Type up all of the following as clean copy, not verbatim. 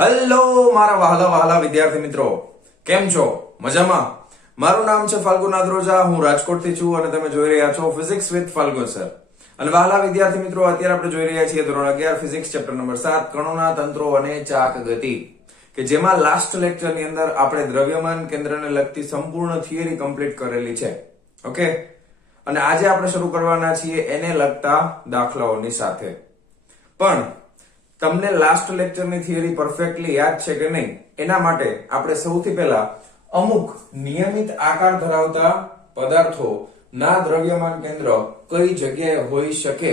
Hello મારા વહાલા વહાલા વિદ્યાર્થી મિત્રો, કેમ છો? મજામાં? મારું નામ છે ફાલ્ગુન નાદરોજા, હું રાજકોટથી છું અને તમે જોઈ રહ્યા છો ફિઝિક્સ વિથ ફાલ્ગુન સર. અને વહાલા વિદ્યાર્થી મિત્રો, અત્યારે આપણે જોઈ રહ્યા છીએ ધોરણ 11 ફિઝિક્સ ચેપ્ટર નંબર 7 કણોના તંત્રો અને ચાક ગતિ, કે જેમાં લાસ્ટ લેક્ચર ની અંદર આપણે દ્રવ્યમાન કેન્દ્રને લગતી સંપૂર્ણ થિયરી કમ્પ્લીટ કરેલી છે. ઓકે, અને આજે આપણે શરૂ કરવાના છીએ એને લગતા દાખલાઓની સાથે. પણ તમને લાસ્ટ લેક્ચરની થિયરી પરફેક્ટલી યાદ છે કે નહીં, એના માટે આપણે સૌથી પહેલા અમુક નિયમિત આકાર ધરાવતા પદાર્થો ના દ્રવ્યમાન કેન્દ્ર કઈ જગ્યાએ હોઈ શકે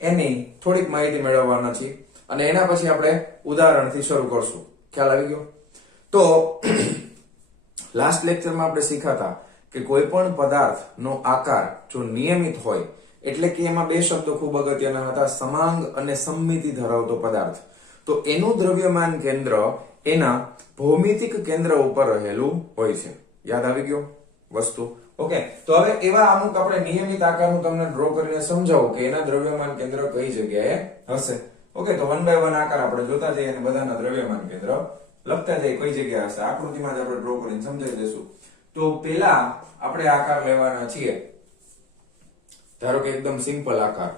એની થોડીક માહિતી મેળવવાના છીએ, અને એના પછી આપણે ઉદાહરણથી શરૂ કરશું. ખ્યાલ આવી ગયો? તો લાસ્ટ લેક્ચરમાં આપણે શીખ્યા કે કોઈ પણ પદાર્થનો આકાર જો નિયમિત હોય એટલે કે એમાં બે શબ્દો ખૂબ અગત્યના હતા, સમાંગ અને સમમિતિ ધરાવતો પદાર્થ, તો એનું દ્રવ્યમાન કેન્દ્ર એના ભૌમિતિક કેન્દ્ર ઉપર રહેલું હોય છે. યાદ આવી ગયો વસ્તુ? ઓકે, તો હવે એવા અમુક આપણે નિયમિત આકારનું તમને ડ્રો કરીને સમજાવું કે એના દ્રવ્યમાન કેન્દ્ર કઈ જગ્યાએ હશે. ઓકે, તો વન બાય વન આકાર આપણે જોતા જઈએ અને બધાના દ્રવ્યમાન કેન્દ્ર લખતા જઈએ કઈ જગ્યાએ હશે. આકૃતિમાં જ આપણે ડ્રો કરીને સમજાવી દઈશું. તો પેલા આપણે આકાર લેવાના છીએ. ધારો કે એકદમ સિમ્પલ આકાર,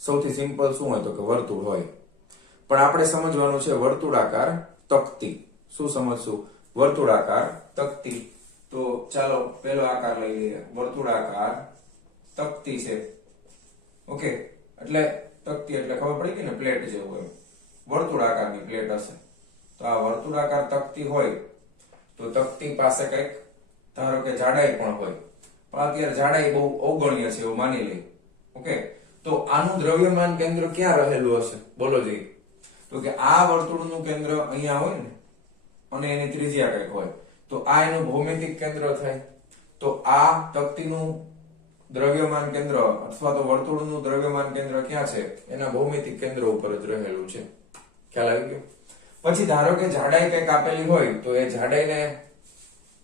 સૌથી સિમ્પલ શું હોય તો કે વર્તુળ હોય, પણ આપણે સમજવાનું છે વર્તુળાકાર તકતી. શું સમજશું? વર્તુળાકાર તકતી. તો ચાલો પેલો આકાર લઈ લઈએ, વર્તુળાકાર તકતી છે. ઓકે, એટલે તકતી એટલે ખબર પડી ગઈ ને, પ્લેટ જેવું હોય, વર્તુળાકારની પ્લેટ હશે. તો આ વર્તુળાકાર તકતી હોય તો તકતી પાસે કઈક ધારો કે જાડાઈ પણ હોય, પણ અત્યારે જાડાઈ બહુ અવગણ્ય છે એવું માની લઈએ. ઓકે, તો આનું દ્રવ્યમાન કેન્દ્ર ક્યાં રહેલું હશે? બોલો જઈ. તો કે આ વર્તુળનું કેન્દ્ર અહીંયા હોય ને, અને એની ત્રિજ્યા કઈક હોય, તો આ એનું ભૌમિતિક કેન્દ્ર થાય. તો આ તકતીનું દ્રવ્યમાન કેન્દ્ર અથવા તો વર્તુળનું દ્રવ્યમાન કેન્દ્ર ક્યાં છે? એના ભૌમિતિક કેન્દ્ર ઉપર જ રહેલું છે. ખ્યાલ આવી ગયો? પછી ધારો કે જાડાઈ કઈક આપેલી હોય તો એ જાડાઈને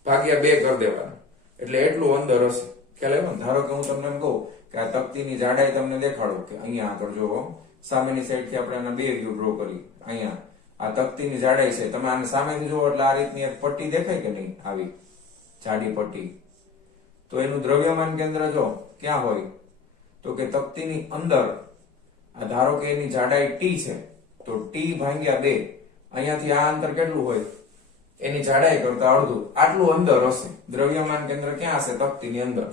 ભાગ્યા 2 કરી દેવાનું, એટલે એટલું અંદર હશે. ખ્યાલ આવ્યો? ધારો કે હું તમને એમ કહું કે આ તકતીની જાડાઈ તમને દેખાડું કે અહીંયા આગળ જોવો, સામેની સાઈડ થી આપણે આના બે વ્યૂ ડ્રો કરી. અહીંયા આ તકતીની જાડાઈ છે, તમે આને સામેથી જોવો એટલે આ રીતની એક પટ્ટી દેખાય કે નહીં, આવી જાડી પટ્ટી. તો એનું દ્રવ્યમાન કેન્દ્ર જો ક્યાં હોય તો કે તકતીની અંદર. આ ધારો કે એની જાડાઈ t છે, તો t ભાગ્યા 2, અહીંયાથી આ અંતર કેટલું હોય? એની જાડાઈ કરતા અડધું, આટલું અંદર હશે. દ્રવ્યમાન કેન્દ્ર ક્યાં હશે? તકતીની અંદર.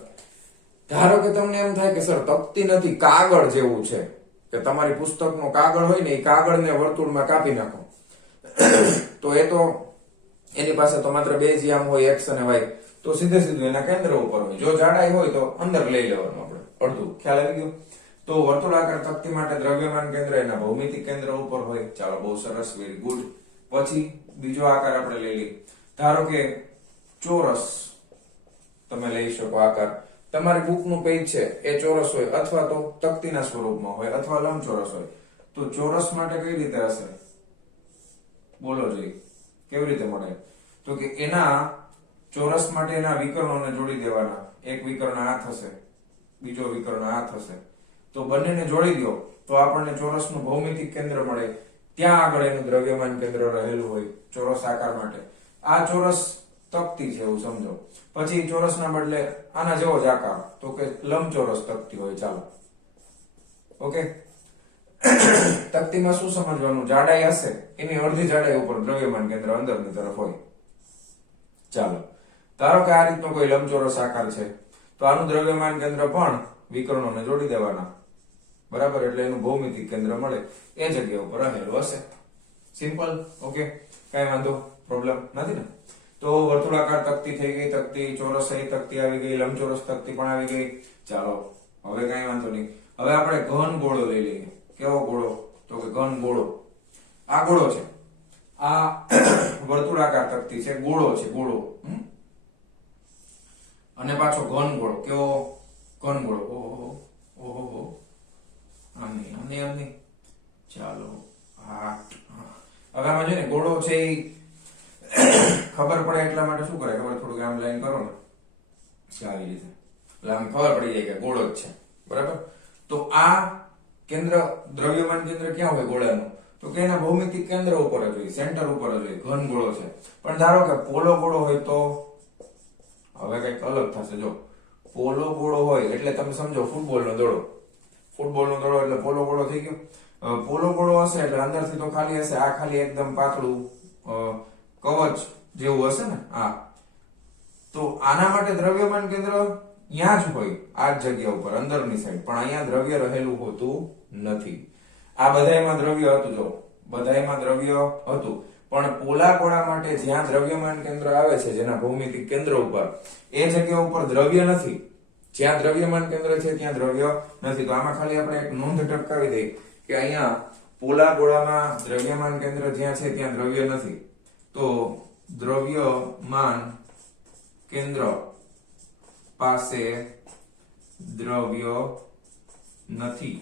ધારો કે તમને એમ થાય કે સર તકતી નથી, કાગળ જેવું છે, કે તમારી પુસ્તકનો કાગળ હોય ને, એ કાગળને વર્તુળમાં કાપી નાખો, તો એ તો એની પાસે તો માત્ર બે જ યામ હોય, x અને y, તો સીધે સીધું એના કેન્દ્ર ઉપર હોય. જો જાડાઈ હોય તો અંદર લઈ લેવાનું આપણે અડધું. ખ્યાલ આવી ગયો? તો વર્તુળાકાર તકતી માટે દ્રવ્યમાન કેન્દ્ર એના ભૌમિતિક કેન્દ્ર ઉપર હોય. ચાલો, બહુ સરસ, વેરી ગુડ. પછી બીજો આકાર આપણે લઈ લઈએ. ધારો કે ચોરસ તમે લઈ શકો આકાર. તમારી બુકનું પેજ છે એ ચોરસ હોય, અથવા તો તકતીના સ્વરૂપમાં હોય, અથવા લંબચોરસ હોય. તો ચોરસ માટે કઈ રીતે હશે? બોલો જોઈ, કેવી રીતે મળે? તો કે એના ચોરસ માટે એના વિકર્ણોને જોડી દેવાના. એક વિકર્ણ આ થશે, બીજો વિકર્ણ આ થશે, તો બંનેને જોડી દો તો આપણને ચોરસનું ભૌમિતિક કેન્દ્ર મળે. ત્યાં આગળ એનું દ્રવ્યમાન કેન્દ્ર રહેલું હોય ચોરસ આકાર માટે. આ ચોરસ તકતી છે એવું સમજો. પછી ચોરસના બદલે આના જેવો જ આકાર, તો કે લંબચોરસ તકતી હોય. ચાલો, ઓકે. તકતીમાં શું સમજવાનું? જાડાઈ હશે, એની અડધી જાડાઈ ઉપર દ્રવ્યમાન કેન્દ્ર અંદરની તરફ હોય. ચાલો, ધારો કે આ રીતનો કોઈ લંબચોરસ આકાર છે, તો આનું દ્રવ્યમાન કેન્દ્ર પણ વિકર્ણોને જોડી દેવાના, બરાબર, એટલે એનું ભૌમિતિક કેન્દ્ર મળે એ જગ્યા ઉપર રહેલું હશે. સિમ્પલ. ઓકે, કઈ વાંધો પ્રોબ્લેમ નથી ને? તો વર્તુળાકાર તકતી થઈ ગઈ, તકતી ચોરસ તકતી આવી ગઈ, લંબચોરસ તકતી પણ આવી ગઈ. ચાલો, હવે કઈ વાંધો નહીં. હવે આપણે ઘન ગોળો લઈ લઈએ. કેવો ગોળો? તો કે ઘન ગોળો. આ ગોળો છે, આ વર્તુળાકાર તકતી છે, ગોળો છે, ગોળો. અને પાછો ઘન ગોળો. કેવો? ઘન ગોળો. ઓહો ઓહો, આની. ચાલો, હા. હવે આમાં જો ને ગોળો છે એ ખબર પડે એટલા માટે શું કરે ખબર? થોડુંક આમ લાઈન કરો ને, આવી રીતે, એટલે આમ ખબર પડી જાય કે ગોળો જ છે, બરાબર. તો આ કેન્દ્ર, દ્રવ્યમાન કેન્દ્ર ક્યાં હોય ગોળાનું? તો કે એના ભૌમિતિક કેન્દ્ર ઉપર જ હોય, સેન્ટર ઉપર જ હોય, ઘન ગોળો છે. પણ ધારો કે પોલો ગોળો હોય તો હવે કઈક અલગ થશે. જો પોલો ગોળો હોય એટલે તમે સમજો ફૂટબોલનો દડો, ફૂટબોલનો દડો એટલે પોલો ગોળો થઈ ગયો. પોલો ગોળો હશે એટલે અંદરથી તો ખાલી હશે, આ ખાલી એકદમ પાતળું કવચ જેવું હશે ને આ. તો આના માટે દ્રવ્યમાન કેન્દ્ર ત્યાં જ હોય, આ જ જગ્યા ઉપર અંદરની સાઈડ, પણ અહીંયા દ્રવ્ય રહેલું હોતું નથી. આ બધાયમાં દ્રવ્ય હતું, જો બધાયમાં દ્રવ્ય હતું, પણ પોલા ગોળા માટે જ્યાં દ્રવ્યમાન કેન્દ્ર આવે છે, જેના ભૌમિતિક કેન્દ્ર ઉપર, એ જગ્યા ઉપર દ્રવ્ય નથી. જ્યાં દ્રવ્યમાન કેન્દ્ર છે ત્યાં દ્રવ્ય નથી. તો આમાં ખાલી આપણે એક નોંધ ટપકાવી દઈએ કે અહીંયા પોલા ગોળામાં દ્રવ્યમાન કેન્દ્ર જ્યાં છે ત્યાં દ્રવ્ય નથી. તો દ્રવ્યમાન કેન્દ્ર પાસે દ્રવ્ય નથી.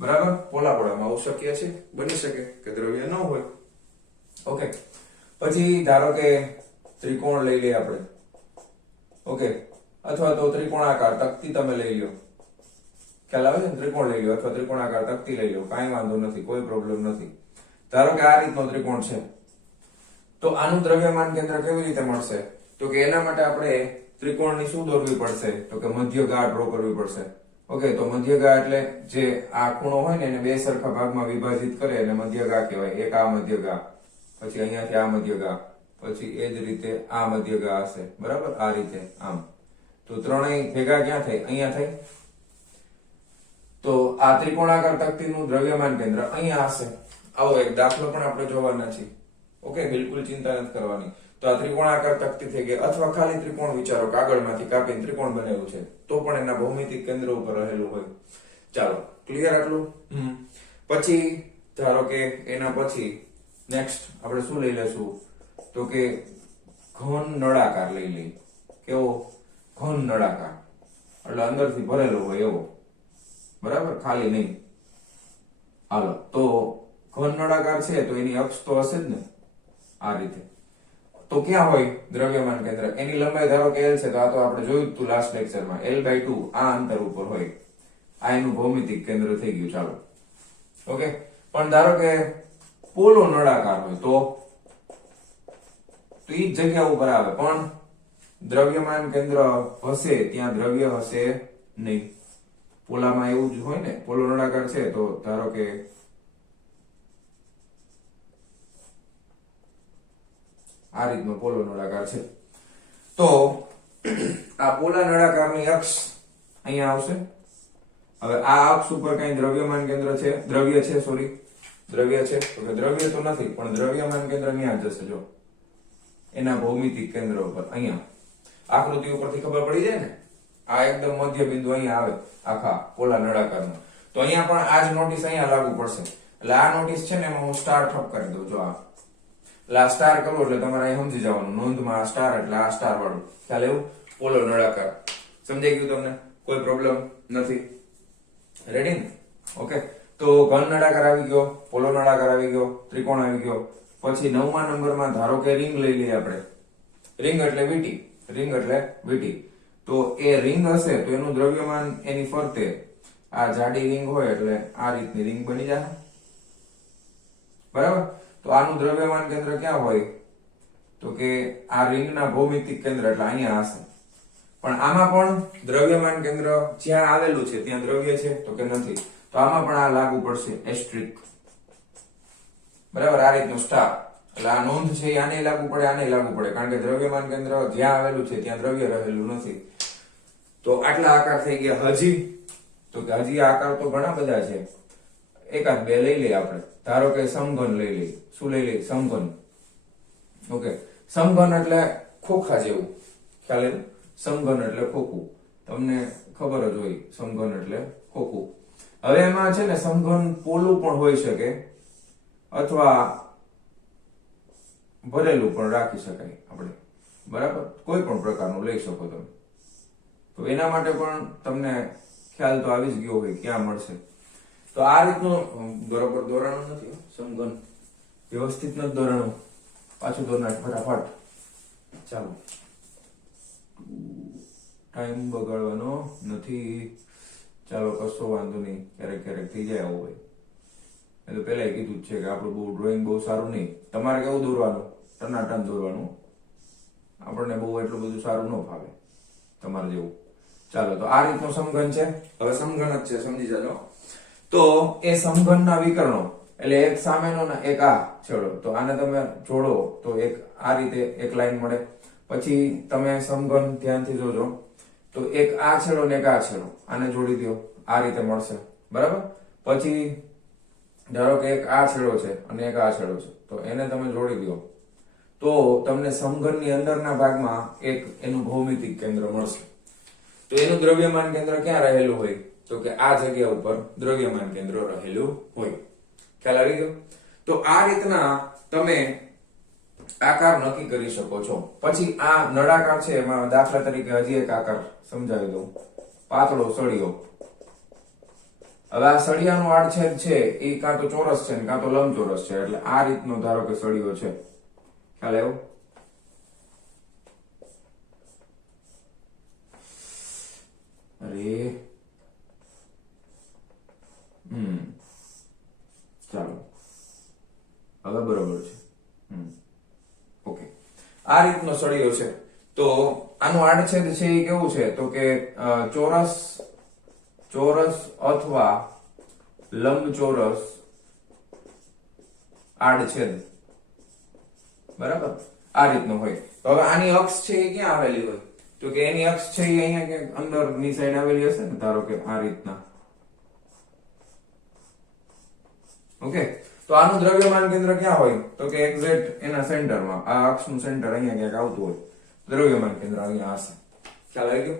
બરાબર, પોલા ગોળામાં આવું શક્ય છે, બની શકે કે દ્રવ્ય ન હોય. ઓકે, પછી ધારો કે ત્રિકોણ લઈ લઈએ આપણે. ઓકે, અથવા તો ત્રિકોણાકાર તકતી તમે લઈ લો, ખ્યાલ આવે છે? ત્રિકોણ લઈ લો અથવા ત્રિકોણાકાર તકતી લઈ લો, કાંઈ વાંધો નથી, કોઈ પ્રોબ્લેમ નથી. ધારો કે આ રીતનો ત્રિકોણ છે, તો આનું દ્રવ્યમાન કેન્દ્ર કેવી રીતે મળશે? તો કે એના માટે આપણે ત્રિકોણની શું દોરવી પડશે? તો કે મધ્ય ગા ડ્રો કરવી પડશે. ઓકે, તો મધ્ય ગા એટલે જે આ ખૂણો હોય ને એને બે સરખા ભાગમાં વિભાજિત કરે એટલે મધ્ય ગા કહેવાય. એક આ મધ્ય ગા, પછી અહીંયાથી આ મધ્ય ગા, પછી એ જ રીતે આ મધ્ય ગા હશે. બરાબર, આ રીતે આમ. તો ત્રણેય ભેગા ક્યાં થાય? અહીંયા થાય. તો આ ત્રિકોણાકાર તકતીનું દ્રવ્યમાન કેન્દ્ર અહીંયા હશે. આવો એક દાખલો પણ આપણે જોવાના છીએ. ઓકે, બિલકુલ ચિંતા નથી કરવાની. તો આ ત્રિકોણાકાર તકતી થઈ ગઈ, અથવા ખાલી ત્રિકોણ વિચારો, કાગળમાંથી કાપીને ત્રિકોણ બનેલું છે, તો પણ એના ભૌમિતિક કેન્દ્ર ઉપર રહેલું હોય. ચાલો, ક્લિયર આટલું? પછી ધારો કે એના પછી નેક્સ્ટ આપણે શું લઈ લેશું? તો કે ઘન નળાકાર લઈ લઈએ. કેવો? ઘન નળાકાર એટલે અંદરથી ભરેલો હોય એવો. બરાબર, ખાલી નહીં. હાલો, તો ઘન નળાકાર છે તો એની અક્ષ તો હશે જ ને, આ રીતે. તો ક્યાં હોય દ્રવ્યમાન કેન્દ્ર? એની લંબાઈ ધારો કે L છે, તો આ તો આપણે જોયું હતું લાસ્ટ લેક્ચરમાં, L/2 આ અંતર ઉપર હોય. આ એનું ભૌમિતિક કેન્દ્ર થઈ ગયું. ચાલો, ઓકે. પણ ધારો કે પોલો નળાકાર હોય તો ઈ જ જગ્યા ઉપર આવે, પણ દ્રવ્યમાન કેન્દ્ર હશે ત્યાં દ્રવ્ય હશે નહીં. પોલામાં એવું જ હોય ને, પોલો નળાકાર છે તો ધારો કે આ રીતનો પોલો નળાકાર છે, તો આ પોલા નળાકારની અક્ષ અહીંયા આવશે. હવે આ અક્ષ ઉપર કઈ દ્રવ્યમાન કેન્દ્ર છે? દ્રવ્ય છે, સોરી, દ્રવ્ય છે. તો કે દ્રવ્ય તો નથી, પણ દ્રવ્યમાન કેન્દ્ર ત્યાં જશે. જો એના ભૌમિતિક કેન્દ્ર ઉપર, અહીંયા આકૃતિ ઉપરથી ખબર પડી જાય ને, આ એકદમ મધ્ય બિંદુ અહીંયા આવે આખા પોલા નળાકારમાં. તો અહીંયા પણ આ જ નોટિસ અહીંયા લાગુ પડશે. એટલે આ નોટિસ છે ને એમાં હું સ્ટાર ઠપ કરી દઉં. જો આ એટલે આ સ્ટાર કરવો એટલે તમારે અહીં સમજી જવાનું, નોંધમાં આ સ્ટાર એટલે આ સ્ટાર વાળું. ખ્યાલ? એવું પોલો નળાકાર. સમજાઈ ગયું તમને? કોઈ પ્રોબ્લેમ નથી? રેડી ને? ઓકે, તો ઘન નળાકાર આવી ગયો, પોલો નળાકાર આવી ગયો, ત્રિકોણ આવી ગયો. પછી 9મા નંબરમાં ધારો કે રિંગ લઈ લઈએ આપણે. રિંગ એટલે વીંટી, રિંગ એટલે વીંટી. તો એ રિંગ હશે તો એનું દ્રવ્યમાન એની ફરતે આ જાડી રિંગ હોય એટલે આ રીતની રિંગ બની જાય. બરાબર, તો આનું દ્રવ્યમાન કેન્દ્ર ક્યાં હોય? તો કે આ રિંગના ભૌમિતિક કેન્દ્ર એટલે અહીંયા હશે. પણ આમાં પણ દ્રવ્યમાન કેન્દ્ર જ્યાં આવેલું છે ત્યાં દ્રવ્ય છે? તો કે નથી. તો આમાં પણ આ લાગુ પડશે, એસ્ટ્રિક. બરાબર, આ રીતનું સ્ટાર. એટલે આ નોંધ છે આને લાગુ પડે, આને લાગુ પડે, કારણ કે દ્રવ્યમાન કેન્દ્ર જ્યાં આવેલું છે ત્યાં દ્રવ્ય રહેલું નથી. તો આટલા આકાર થઈ ગયા. હજી તો કે હજી આકાર તો ઘણા બધા છે, એકાદ બે લઈ લઈએ આપણે. ધારો કે સમઘન લઈ લઈએ. શું લઈ લઈએ? સમઘન. ઓકે, સમઘન એટલે ખોખા જેવું. ખ્યાલ? એવું સમઘન એટલે ખોખું, તમને ખબર જ હોય સમઘન એટલે ખોખું. હવે એમાં છે ને સમઘન પોલું પણ હોઈ શકે અથવા ભરેલું પણ રાખી શકાય આપણે. બરાબર, કોઈ પણ પ્રકારનું લઈ શકો તમે. તો એના માટે પણ તમને ખ્યાલ તો આવી જ ગયો હોય ક્યાં મળશે. તો આ રીતનું બરોબર દોરાણું નથી, સમઘન વ્યવસ્થિત નથી દોરાણું. પાછું દોરનાર ફટાફટ. ચાલો, ટાઈમ બગાડવાનો નથી. ચાલો, કશો વાંધો નહીં, ક્યારેક ક્યારેક થઈ જાય આવું હોય. એ તો પહેલા કીધું જ છે કે આપણું બહુ ડ્રોઈંગ બહુ સારું નહીં. તમારે કેવું દોરવાનું? ટનાટન દોરવાનું. આપણને બહુ એટલું બધું સારું ન ફાવે તમારે જેવું. ચાલો, તો આ રીતનું સમઘન છે. હવે સમઘન જ છે, સમજી જાજો. તો એ સમઘનના વિકર્ણો એટલે એક સામેનો ને એક આ છેડો, તો આને તમે જોડો તો એક આ રીતે એક લાઈન મળે. પછી તમે સમઘન ધ્યાનથી જોજો તો એક આ છેડો ને એક આ છેડો, આને જોડી દો, આ રીતે મળશે. બરાબર. પછી ધારો કે એક આ છેડો છે અને એક આ છેડો છે, તો એને તમે જોડી દો તો તમને સમઘનની અંદરના ભાગમાં એક એનું ભૌમિતિક કેન્દ્ર મળશે. તો એનું દ્રવ્યમાન કેન્દ્ર ક્યાં રહેલું હોય? તો કે આ જગ્યા ઉપર દ્રવ્યમાન કેન્દ્ર રહેલું હોય. ખ્યાલ આવી ગયો? તો આ રીતના તમે આકાર નક્કી કરી શકો છો. પછી આ નળાકાર છે, એમાં દાખલા તરીકે હજી એક આકાર સમજાવી દઉં. પાતળો સળિયો. હવે આ સળિયાનો આડછેદ છે એ કાં તો ચોરસ છે ને કાં તો લંબચોરસ છે. એટલે આ રીતનો ધારો કે સળિયો છે. ખ્યાલ આવ્યો? અરે ચાલો, હવે બરોબર છે. ઓકે, આ રીતનો સળિયો છે. તો આનું આડછેદ છે એ કેવું છે? તો કે ચોરસ અથવા લંબચોરસ આડછેદ. બરાબર, આ રીતનો હોય. તો હવે આની અક્ષ છે એ ક્યાં આવેલી હોય? તો કે એની અક્ષ છે એ અહીંયા કે અંદરની સાઈડ આવેલી હશે ને. ધારો કે આ રીતના. ઓકે, તો આનું દ્રવ્યમાન કેન્દ્ર ક્યાં હોય? તો કે એક્ઝેક્ટ એના સેન્ટરમાં. આ અક્ષનું સેન્ટર અહીંયા ક્યાંક આવતું હોય. દ્રવ્યમાન કેન્દ્ર અહીંયા હશે. ખ્યાલ આવી ગયો?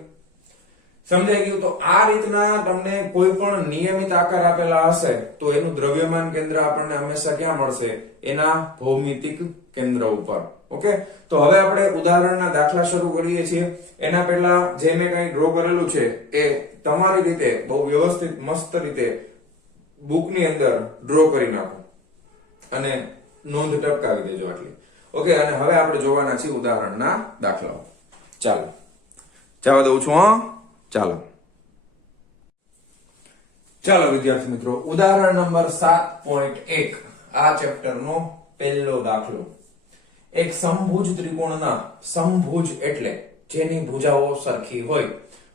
સમજાઈ ગયું? તો આ રીતના તમને કોઈ પણ નિયમિત આકાર આપેલા હશે તો એનું દ્રવ્યમાન કેન્દ્ર આપણને હંમેશા ક્યાં મળશે? એના ભૌમિતિક કેન્દ્ર ઉપર. ઓકે, તો હવે આપણે ઉદાહરણના દાખલા શરૂ કરીએ છીએ. એના પહેલા જે મેં કંઈ ડ્રો કરેલું છે એ તમારી રીતે બહુ વ્યવસ્થિત મસ્ત રીતે બુકની અંદર ડ્રો કરી નાખો અને નોંધ ટપકાવી દેજો આટલી. ઓકે, અને હવે આપણે જોવાના છીએ ઉદાહરણના દાખલાઓ. ચાલો જવા દઉં છું. ચાલો વિદ્યાર્થી મિત્રો, ઉદાહરણ નંબર 7.1. આ ચેપ્ટરનો પહેલો દાખલો. એક સમભુજ ત્રિકોણના સમભુજ એટલે જેની ભુજાઓ સરખી હોય.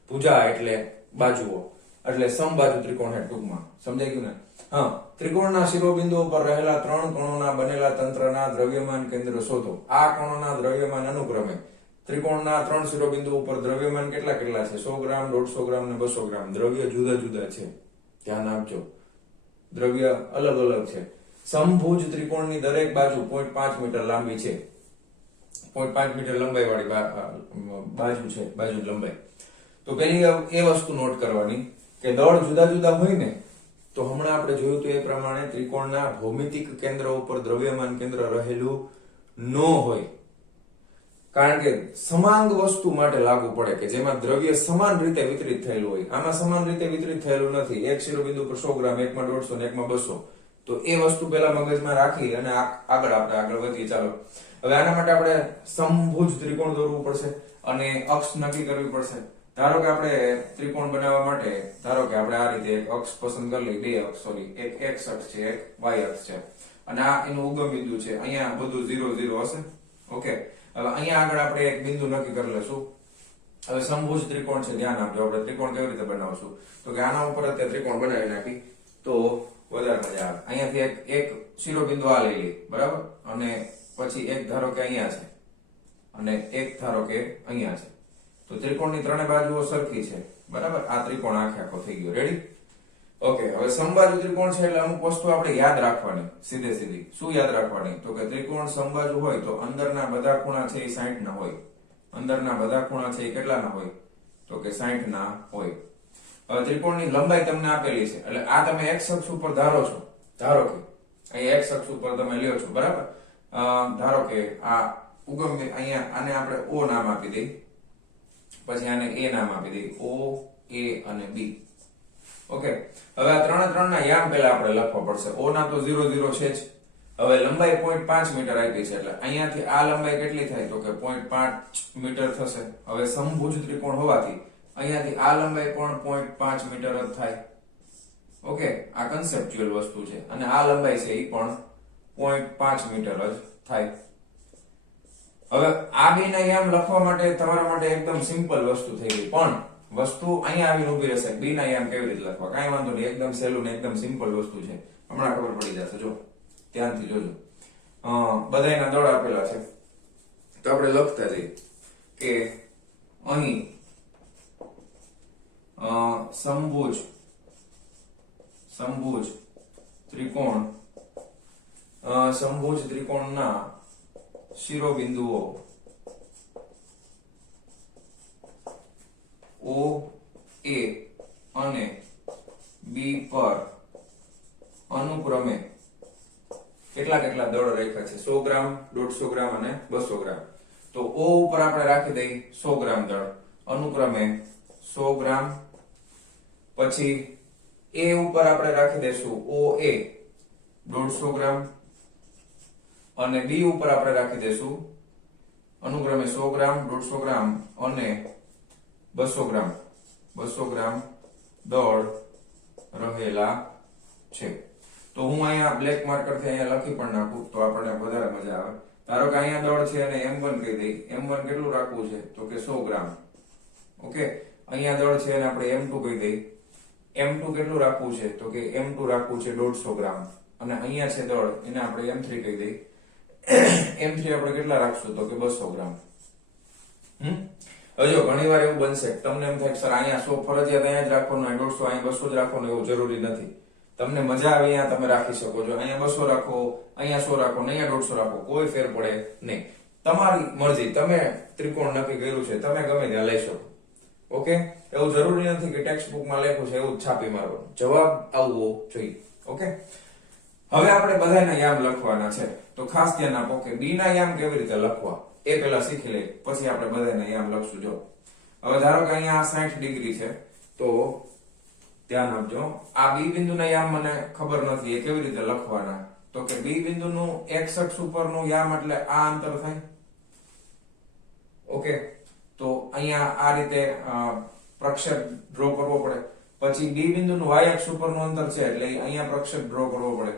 ભુજા એટલે બાજુઓ, એટલે સમબાજુ ત્રિકોણ હે ટૂંકમાં. સમજાઈ ગયું ને? હા. ત્રિકોણના શિરોબિંદુઓ પર રહેલા 3 કણોના બનેલા તંત્રના દ્રવ્યમાન કેન્દ્ર શોધો. આ કણોના દ્રવ્યમાન અનુક્રમે ત્રિકોણના 3 શિરોબિંદુઓ પર દ્રવ્યમાન કેટલા છે? 100 ગ્રામ, 150 ગ્રામ ને 200 ગ્રામ. દ્રવ્ય જુદા જુદા છે, ધ્યાન આપજો. દ્રવ્ય અલગ અલગ છે. સમભુજ ત્રિકોણની દરેક બાજુ 0.5 મીટર લાંબી છે. 0.5 મીટર લંબાઈ વાળી બાજુ છે, બાજુ લંબાઈ. તો પેલી એ વસ્તુ નોટ કરવાની કે દળ જુદા જુદા હોય ને તો હમણાં આપણે જોયું તો એ પ્રમાણે ત્રિકોણના ભૌમિતિક કેન્દ્ર ઉપર દ્રવ્યમાન કેન્દ્ર રહેલું ન હોય. કારણ કે સમાંગ વસ્તુ માટે લાગુ પડે કે જેમાં દ્રવ્ય સમાન રીતે વિતરિત થયેલું હોય. આમાં સમાન રીતે વિતરિત થયેલું નથી. એક શિરોબિંદુ પર 100 ગ્રામ, એકમાં 150 ને એકમાં 200. તો એ વસ્તુ પેલા મગજમાં રાખી અને આગળ વધીએ. ચાલો, હવે આના માટે આપણે સમભુજ ત્રિકોણ દોરવું પડશે અને અક્ષ નક્કી કરવી પડશે. ધારો કે આપણે ત્રિકોણ બનાવવા માટે ધારો કે આપણે આ રીતે એક અક્ષ પસંદ કરી લઈએ. બે અક્ષ, એક x અક્ષ છે, એક y અક્ષ છે, અને આ એનું ઉગમ બિંદુ છે. અહીંયા બધું 0 0 હશે. ઓકે, હવે અહીંયા આગળ આપણે એક બિંદુ નક્કી કરી લેશું. હવે સમભુજ ત્રિકોણ છે, ધ્યાન આપજો. આપણે ત્રિકોણ કેવી રીતે બનાવશું? તો કે આના ઉપર અત્યારે ત્રિકોણ બનાવી નાખી તો વધારે મજા આવે. અહીંયાથી એક શિરોબિંદુ આ લઈ લઈએ. બરાબર, અને પછી એક ધારો કે અહીંયા છે અને એક ધારો કે અહીંયા છે. તો ત્રિકોણની ત્રણે બાજુઓ સરખી છે. બરાબર, આ ત્રિકોણ આખો થઈ ગયો. રેડી? ઓકે, હવે સમબાજુ ત્રિકોણ છે એટલે અમુક વસ્તુ આપણે યાદ રાખવાની. સીધી શું યાદ રાખવાની? તો કે ત્રિકોણ સમબાજુ હોય તો અંદરના બધા ખૂણા છે એ 60 ના હોય. અંદરના બધા ખૂણા છે એ કેટલાના હોય? તો કે 60 ના હોય. હવે ત્રિકોણની લંબાઈ તમને આપેલી છે એટલે આ તમે x અક્ષ ઉપર ધારો છો. ધારો કે અહીં x અક્ષ ઉપર તમે લ્યો છો. બરાબર, ધારો કે આ ઉગમ અહીંયા આને આપણે O નામ આપી દઈએ, પછી આને A નામ આપી દઈએ. O, A અને B. ઓકે, હવે આ ત્રણે ના યામ પહેલા આપણે લખવા પડશે. O ના તો 0 0 છે જ. હવે લંબાઈ 0.5 મીટર આપી છે એટલે અહીંયાથી આ લંબાઈ કેટલી થાય? તો કે 0.5 મીટર થશે. હવે સમભુજ ત્રિકોણ હોવાથી અહીંયાથી આ લંબાઈ પણ 0.5 મીટર જ થાય. ઓકે, આ કન્સેપ્ચ્યુઅલ વસ્તુ છે અને આ લંબાઈ છે એ પણ 0.5 મીટર જ થાય. હવે આ બેના યામ લખવા માટે તમારા માટે એકદમ સિમ્પલ વસ્તુ થઈ ગઈ, પણ વસ્તુ અહીંયા આવીને ઊભી રહેશે. બી ના યામ કેવી રીતે લખવા, કાંઈ વાંધો નહીં, એકદમ સહેલું ને એકદમ સિમ્પલ વસ્તુ છે, હમણાં ખબર પડી જશે. જો ધ્યાનથી જોજો, બધાયના દળ આપેલા છે તો આપણે લખતા જઈએ કે અહીં સમભુજ ત્રિકોણના શિરોબિંદુઓ O A અને B પર અનુક્રમે કેટલા કેટલા દળ રાખ્યા છે, 100 ગ્રામ, 150 ગ્રામ અને 200 ગ્રામ. તો O ઉપર આપણે રાખી દઈએ 100 ગ્રામ દળ, અનુક્રમે 100 ગ્રામ. પછી A ઉપર આપણે રાખી દઈશું OA 150 ગ્રામ અને B ઉપર આપણે રાખી દઈશું અનુક્રમે 100 ગ્રામ, 150 ગ્રામ અને 200 ગ્રામ. 200 ગ્રામ દળ રહેલા છે. તો હું અહીંયા બ્લેક માર્કર થી અહીંયા લખી પણ નાખું તો આપણને વધારે મજા આવે. ધારો કે અહીંયા દળ છે અને m1 કહી દઈ. m1 કેટલું રાખવું છે તો કે 100 ગ્રામ. ઓકે, અહીંયા દળ છે અને આપણે m2 કહી દઈ. m2 કેટલું રાખવું છે તો કે m2 રાખવું છે 150 ગ્રામ અને અહીંયા છે દળ, એને આપણે m3 કહી દઈ. m3 આપણે કેટલા રાખશું તો કે 200 ગ્રામ. હવે જો ઘણી વાર એવું બનશે તમને એમ થાય સર અહીંયા 100 ફરજિયાત અહીંયા જ રાખવાનું, 150 અહીંયા 200 જ રાખવાનું, એવું જરૂરી નથી. તમને મજા આવે અહીંયા તમે રાખી શકો છો. અહીંયા 200 રાખો, અહીંયા 100 રાખો, અહીંયા 150 રાખો, કોઈ ફેર પડે નહીં. તમારી મરજી, તમે ત્રિકોણ નક્કી કર્યું છે, તમે ગમે ત્યાં લઈ શકો. ઓકે, એવું જરૂરી નથી કે ટેક્સ્ટ બુકમાં લખ્યું છે એવું જ છાપી મારવાનું. જવાબ આવવો જોઈએ. ઓકે, હવે આપણે બધાના યામ લખવાના છે તો ખાસ ધ્યાન આપો કે બી ના યામ કેવી રીતે લખવા એ પહેલા શીખી લઈએ, પછી આપણે બધાના યામ લખશું. જો હવે ધારો કે અહીંયા 60 ડિગ્રી છે તો ધ્યાન આપજો, આ બી બિંદુના યામ મને ખબર નથી, એ કેવી રીતે લખવાના તો કે બી બિંદુનું x અક્ષ ઉપરનું યામ એટલે આ અંતર થાય. ઓકે, તો અહીંયા આ રીતે પ્રક્ષેપ ડ્રો કરવો પડે. પછી બી બિંદુનું y અક્ષ ઉપરનું અંતર છે એટલે અહીંયા પ્રક્ષેપ ડ્રો કરવો પડે.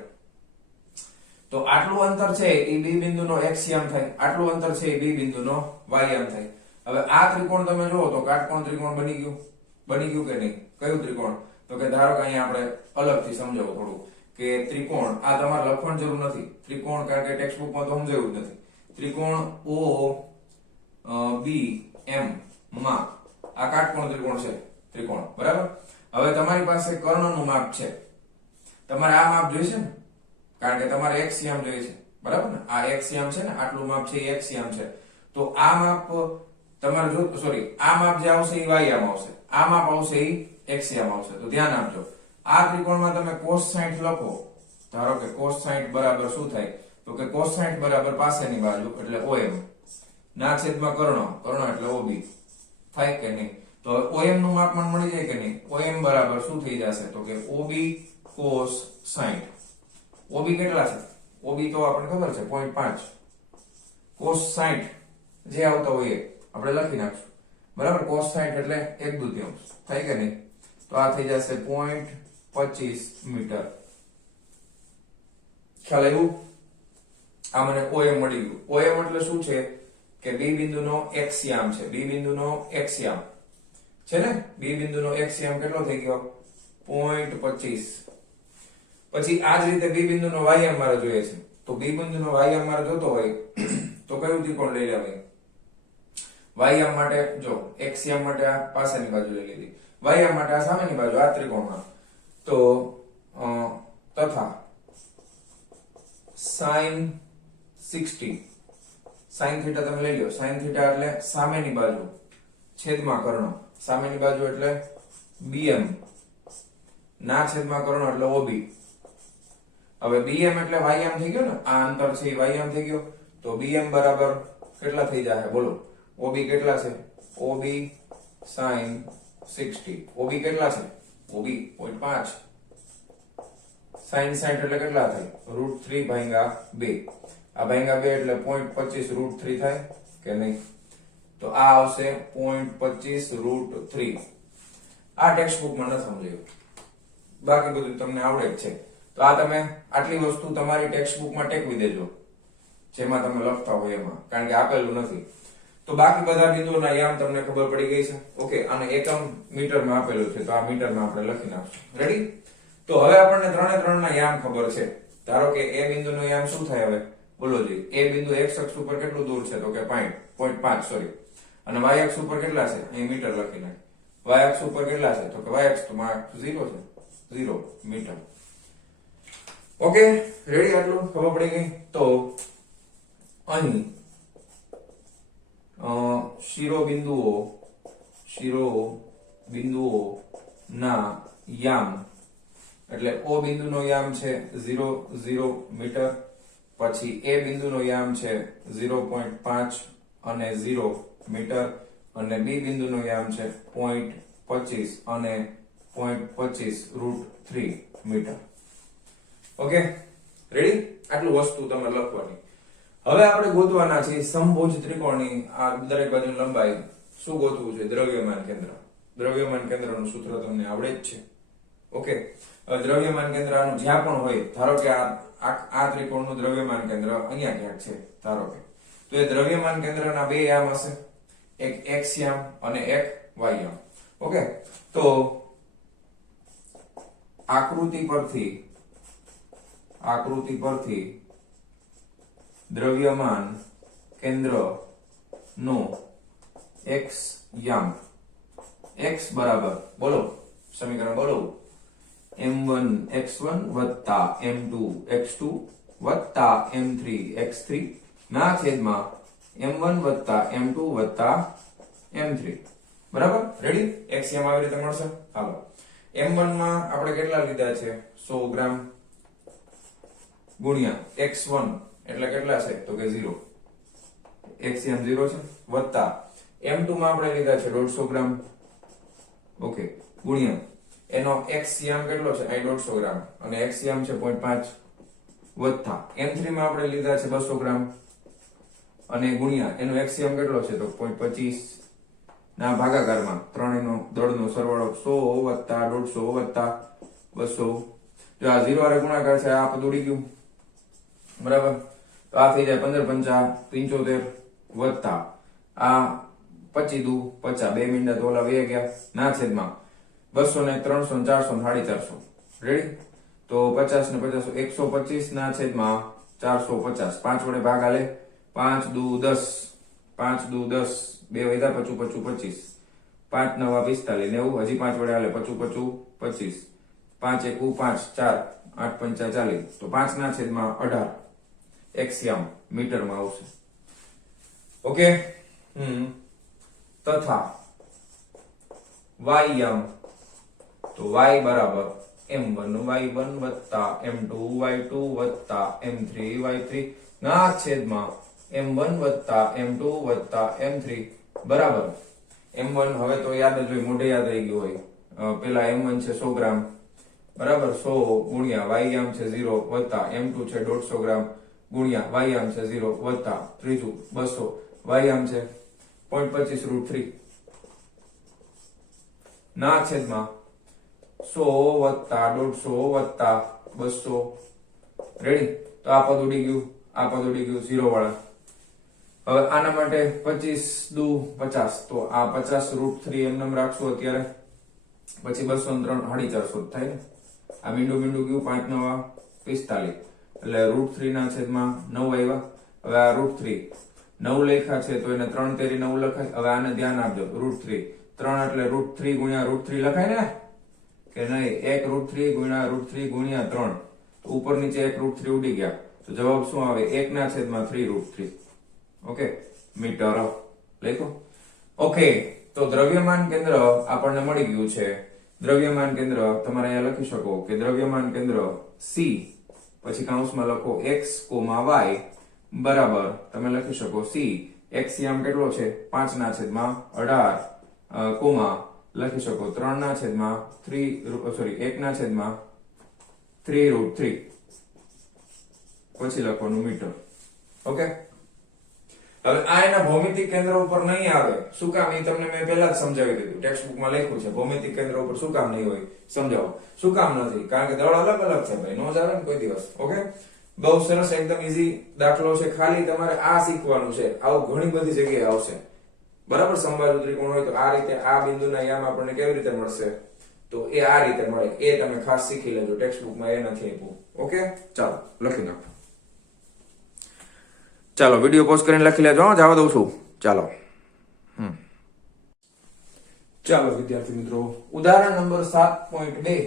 તો આટલું અંતર છે એ બી બિંદુનો x યામ થાય, આટલું અંતર છે એ બી બિંદુનો y યામ થાય. હવે આ ત્રિકોણ તમે જુઓ તો કાટકોણ ત્રિકોણ બની ગયું કે નહીં? કયું ત્રિકોણ તો કે ધારો કે અહીંયા આપણે અલગથી સમજાવો થોડું કે ત્રિકોણ, આ તમારે લખવાની જરૂર નથી ત્રિકોણ, કારણ કે ટેક્સ્ટ બુકમાં તો સમજાવ્યું જ નથી. ત્રિકોણ O B M માં આ કાટકોણ ત્રિકોણ છે, ત્રિકોણ બરાબર. હવે તમારી પાસે કર્ણનું માપ છે, તમારે આ માપ જોઈશે ને, કારણ કે તમારે x યામ જોઈએ છે બરાબર ને, આ x યામ છે ને, આટલું માપ છે એ x યામ છે. તો આ માપ તમારે જો આ માપ જે આવશે એ y યામ આવશે, આ માપ આવશે એ x યામ આવશે. તો ધ્યાન આપજો, આ ત્રિકોણમાં તમે cos 60 લખો, ધારો કે cos 60 બરાબર શું થાય તો કે cos 60 બરાબર પાસેની બાજુ એટલે OM ના છેદમાં કર્ણ એટલે OB થાય કે નહીં? તો OM નું માપ મને મળી જાય કે નહીં? OM બરાબર શું થઈ જશે તો કે OB cos 60. OB કેટલા છે? OB તો આપણને ખબર છે 0.5. cos 60 જે આવતા હોય એ આપણે લખી નાખશું બરાબર. cos 60 એટલે 1/2 થાય કે નહીં? તો આ થઈ જશે 0.25 મીટર. ખ્યાલ આવ્યું? આ મને OM મળી ગયું. OM એટલે શું છે કે બી બિંદુનો x યામ છે, બી બિંદુનો x યામ છે ને, બી બિંદુનો x યામ કેટલો થઈ ગયો 0.25. પછી આ જ રીતે બી બિંદુનો y યામ મારે જોઈએ છે, તો બી બિંદુનો y યામ મારે જોતો હોય તો કયું ત્રિકોણ લઈ લેવાય? y યામ માટે જો x યામ માટે આ પાસેની બાજુ લઈ લીધી, y યામ માટે આ સામેની બાજુ, આ ત્રિકોણમાં. તો તથા sin 60 sin θ તમે લઈ લો. sin θ એટલે સામેની બાજુ છેદમાં કર્ણ, સામેની બાજુ એટલે BM ના છેદમાં કર્ણ એટલે OB. હવે BM એટલે y યામ થઈ ગયો ને, આ અંતર છે y યામ થઈ ગયો. તો BM બરાબર કેટલા થઈ જશે બોલો? OB કેટલા છે? OB sin 60. OB કેટલા છે? OB 0.5. sin 60 એટલે કેટલા થાય? √3/2. આ ભાગ્યા 2 એટલે 0.25 √3 થાય કે નહીં? તો આ આવશે 0.25 √3. આ ટેક્સ્ટ બુકમાં ન સમજાયું બાકી બધું તમને આવડે જ છે. તો આ તમે આટલી વસ્તુ તમારી ટેક્સ્ટ બુકમાં ટેકવી દેજો, જેમાં તમે લખતા હોય એમાં, કારણ કે આપેલું નથી. તો બાકી બધા બિંદુઓના યામ તમને ખબર પડી ગઈ છે. ઓકે, અને એકમ મીટરમાં આપેલું છે, તો આ મીટરમાં આપણે લખી નાખશું. રેડી? તો હવે આપણને ત્રણે ત્રણના યામ ખબર છે. ધારો કે એ બિંદુનો યામ શું થાય? હવે બોલો જી. એ બિંદુ x અક્ષ ઉપર કેટલું દૂર છે? તો કે 0.5 સોરી. અને y અક્ષ ઉપર કેટલા છે? અહીં મીટર લખી નાખ. y અક્ષ ઉપર કેટલા છે? તો કે y અક્ષ તો માં 0 છે, 0 મીટર. Okay, ready? આટલું ખબર પડી ગઈ. તો અહીં શિરોબિંદુઓ ના યામ એટલે O બિંદુનો યામ છે 0 મીટર, પછી A બિંદુનો યામ છે 0.5 અને 0 મીટર, અને B બિંદુનો યામ છે 0.25 અને 0.25√3 મીટર. Okay, ready? આટલું વસ્તુ તમે લખવાની. હવે આપણે ગોતવાના છે સમભુજ ત્રિકોણની આ દરેક બાજુની લંબાઈ. શું ગોતવું છે? દ્રવ્યમાન કેન્દ્ર. દ્રવ્યમાન કેન્દ્રનું સૂત્ર તમને આવડે જ છે. ઓકે, દ્રવ્યમાન કેન્દ્ર આનું જ્યાં પણ હોય, ધારો કે આ ત્રિકોણનું દ્રવ્યમાન કેન્દ્ર અહીંયા ક્યાંક છે ધારો કે, તો એ દ્રવ્યમાન કેન્દ્રના બે યામ હશે, એક x યામ અને એક y યામ. ઓકે, તો આકૃતિ પરથી દ્રવ્યમાન કેન્દ્ર નો x યામ, x બરાબર બોલો સમીકરણ બોલો, m1 x1 વત્તા m2 x2 વત્તા m3 x3 ના છેદમાં m1 વત્તા m2 વત્તા m3. બરાબર? રેડી? x યામ આવી રીતે મળશે. હાલો, m1 માં આપણે કેટલા લીધા છે? 100 ગ્રામ ગુણ્યા x1 એટલે કેટલા છે? તો કે 0, x યામ 0 છે, વત્તા m2 માં આપણે લીધા છે 150 ગ્રામ. ઓકે, ગુણ્યા એનો x યામ કેટલો છે? અહીં 150 ગ્રામ અને x યામ છે 0.5, વત્તા m3 માં આપણે લીધા છે 200 ગ્રામ અને ગુણ્યા એનો x યામ કેટલો છે? તો 0.25 ના ભાગાકારમાં ત્રણેયનો દળનો સરવાળો 100 વત્તા 150 વત્તા 200. જો આ 0 હારે ગુણાકાર છે, આ પદ ઉડી ગયું. બરાબર? તો આ થઈ જાય 15 પંચા 75 વત્તા આ 25 દુ 50, 2 મીંડા તો ઓલા વહી ગયા ના છેદમાં 200 ને 300 ને 400 ને 450. રેડી? તો 50 ને 50 125 ના છેદમાં 450. 5 વડે ભાગ આલે, 5 દુ 10, 5 દુ 10, 2 વધ્યા 25 25 5 નવા 45, 90, હજી 5 વડે આલે 25 25 5 એકુ 5 4 8 પંચા 40. તો 5 ના છેદમાં 18 x યામ મીટરમાં આવશે. ઓકે, તથા y યામ, તો y બરાબર m1 y1 વત્તા m2 y2 વત્તા m3 y3 ના છેદમાં m1 વત્તા m2 વત્તા m3 બરાબર m1. હવે તો યાદ જ હોય, મોઢે યાદ રહી ગયું હોય. પેલા m1 છે 100 ગ્રામ, બરાબર, 100 ગુણ્યા y યામ છે 0 વત્તા m2 છે 150 ગ્રામ ગુણ્યા y યામ છે 0 વત્તા ત્રીજું 200, y યામ છે 0.25√3 ના છેદમાં 100 વત્તા 150 વત્તા 200. રેડી? તો આ પદ ઉડી ગયું, આ પદ ઉડી ગયું 0 વાળા. હવે આના માટે 25 દુ 50, તો આ 50√3 એમ રાખશું અત્યારે. પછી 200 ને 3 450 થાય ને. આ મીંડું ગયું 5 નવા 45, એટલે √3 ના છેદમાં 9 આવ્યા. હવે આ √3 9 લખ્યા છે તો એને 3 તેરી 9 લખાય. હવે આને ધ્યાન આપજો, √3 3 એટલે √3 ગુણ્યા √3 લખાય ને કે નહીં? 1 √3 ગુણ્યા √3 ગુણ્યા 3, તો ઉપર નીચે 1 √3 ઉડી ગયા, તો જવાબ શું આવે? 1 ના છેદમાં 3√3. ઓકે, મીટર લખો. ઓકે, તો દ્રવ્યમાન કેન્દ્ર આપણને મળી ગયું છે. દ્રવ્યમાન કેન્દ્ર તમારે અહીંયા લખી શકો કે દ્રવ્યમાન કેન્દ્ર C, પછી કૌંસમાં લખો x, y બરાબર તમે લખી શકો C. x યામ કેટલો છે? 5 ના છેદમાં 18 કોમા લખી શકો 3 ના છેદમાં 1 ના છેદમાં 3√3, પછી લખવાનું મીટર. ઓકે, હવે આ એના ભૌમિતિક કેન્દ્ર ઉપર નહીં આવે. શું કામ? એ તમને મેં પહેલા જ સમજાવી દીધું. ટેક્સ્ટ બુકમાં લખ્યું છે ભૌમિતિક કેન્દ્ર ઉપર શું કામ નહીં હોય. સમજાવો શું કામ નથી? કારણ કે દળ અલગ અલગ છે ભાઈ, નો જ આવે ને કોઈ દિવસ. ઓકે, બહુ સરસ એકદમ ઈઝી દાખલો છે. ખાલી તમારે આ શીખવાનું છે. આવું ઘણી બધી જગ્યાએ આવશે. બરાબર, સમબાજુ ત્રિકોણ હોય તો આ રીતે આ બિંદુના યામ આપણને કેવી રીતે મળશે? તો એ આ રીતે મળે. એ તમે ખાસ શીખી લેજો. ટેક્સ્ટ બુકમાં એ નથી આપ્યું. ઓકે, ચાલો લખી નાખો. ચાલો વિડીયો પોઝ કરીને લખી લેજો. જવા દઉં છું. ચાલો ચાલો વિદ્યાર્થી મિત્રો, ઉદાહરણ નંબર 7.2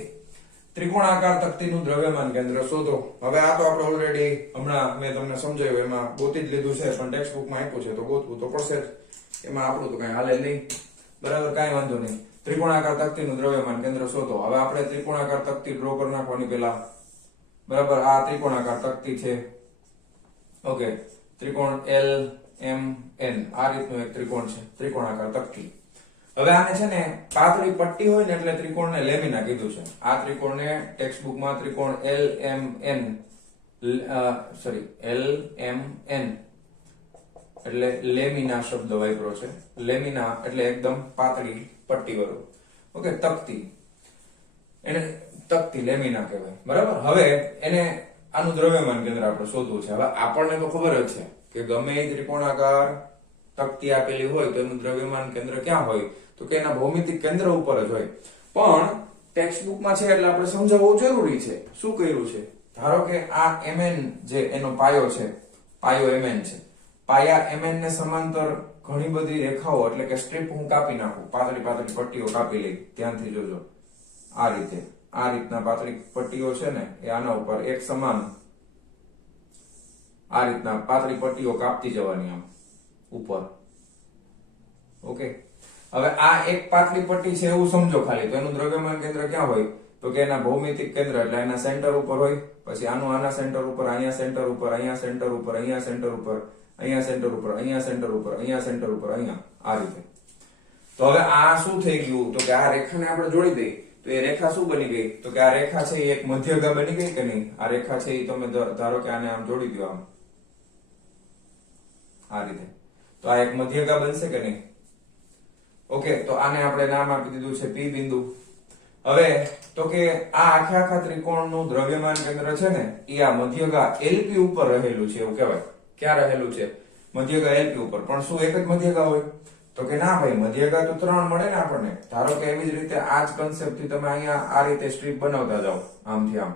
ત્રિકોણાકાર તક્તીનું દ્રવ્યમાન કેન્દ્ર શોધો. હવે આ તો આપણે ઓલરેડી હમણાં મેં તમને સમજાવ્યું, એમાં ગોતી જ લીધું છે, પણ ટેક્સ્ટ બુકમાં આપ્યું છે તો ગોતવું તો પડશે જ. એમાં આપણું તો કઈ હાલે નહીં. બરાબર, કાંઈ વાંધો નહીં. ત્રિકોણાકાર તક્તીનું દ્રવ્યમાન કેન્દ્ર શોધો. હવે આપણે ત્રિકોણાકાર તક્તી ડ્રો કરી નાખવાની પેલા. બરાબર, આ ત્રિકોણાકાર તક્તી છે. ઓકે, ત્રિકોણ L M N આ રીતનું એક ત્રિકોણ છે, ત્રિકોણાકાર તક્તી. હવે આને છે ને પાતળી પટ્ટી હોય ને એટલે ત્રિકોણને લેમિના કીધું છે. આ ત્રિકોણને ટેક્સ્ટ બુકમાં ત્રિકોણ L M N એટલે લેમિના શબ્દ વાપર્યો છે. લેમિના એટલે એકદમ પાતળી પટ્ટી વાળું. ઓકે, તક્તી, એને તક્તી લેમિના કહેવાય. બરાબર, હવે એને આનું દ્રવ્યમાન કેન્દ્ર આપણે શોધવું છે. હવે આપણને તો ખબર જ છે કે ગમે એ ત્રિકોણાકાર તક્તી આપેલી હોય તો એનું દ્રવ્યમાન કેન્દ્ર ક્યાં હોય? તો કે એના ભૌમિતિક કેન્દ્ર ઉપર જ હોય. પણ ટેક્સ્ટ બુકમાં છે એટલે આપણે સમજાવવું જરૂરી છે. શું કર્યું છે? ધારો કે આ Mn જે એનો પાયો છે, પાયો Mn છે. પાયા Mn ને સમાંતર ઘણી બધી રેખાઓ એટલે કે સ્ટ્રીપ હું કાપી નાખું, પાતળી પાતળી પટ્ટીઓ કાપી લઈ. ધ્યાનથી જોજો. આ રીતે, આ રીતના પાતળી પટ્ટીઓ છે ને એ આના ઉપર એક સમાન આ રીતના પાતળી પટ્ટીઓ કાપતી જવાની આમ ઉપર. ઓકે, હવે આ એક પાતળી પટ્ટી છે એવું સમજો ખાલી. તો એનું દ્રવ્યમાન કેન્દ્ર ક્યાં હોય? તો કે એના ભૌમિતિક કેન્દ્ર એટલે એના સેન્ટર ઉપર હોય. પછી આનું આના સેન્ટર ઉપર, અહીંયા સેન્ટર ઉપર, અહીંયા સેન્ટર ઉપર, અહીંયા સેન્ટર ઉપર, અહીંયા સેન્ટર ઉપર, અહીંયા સેન્ટર ઉપર, અહીંયા સેન્ટર ઉપર, અહીંયા આ રીતે. તો હવે આ શું થઈ ગયું? તો કે આ રેખાને આપણે જોડી દઈએ તો એ રેખા શું બની ગઈ? તો કે આ રેખા છે એ એક મધ્યગા બની ગઈ કે નહીં? આ રેખા છે એ તમે ધારો કે આને આમ જોડી દો આમ આ રીતે, તો આ એક મધ્યગા બનશે કે નહીં? ઓકે, તો આને આપણે નામ આપી દીધું છે P બિંદુ. હવે તો કે આ આખા ત્રિકોણનું દ્રવ્યમાન કેન્દ્ર છે ને એ આ મધ્યગા LP ઉપર રહેલું છે એવું કહેવાય. ક્યાં રહેલું છે? મધ્યગા LP ઉપર. પણ શું એક જ મધ્યગા હોય? તો કે ના ભાઈ, મધ્યગા તો 3 મળે ને આપણને. ધારો કે એવી જ રીતે આ જ કન્સેપ્ટ થી તમે અહીંયા આ રીતે સ્ટ્રીપ બનાવતા જાઓ આમથી આમ.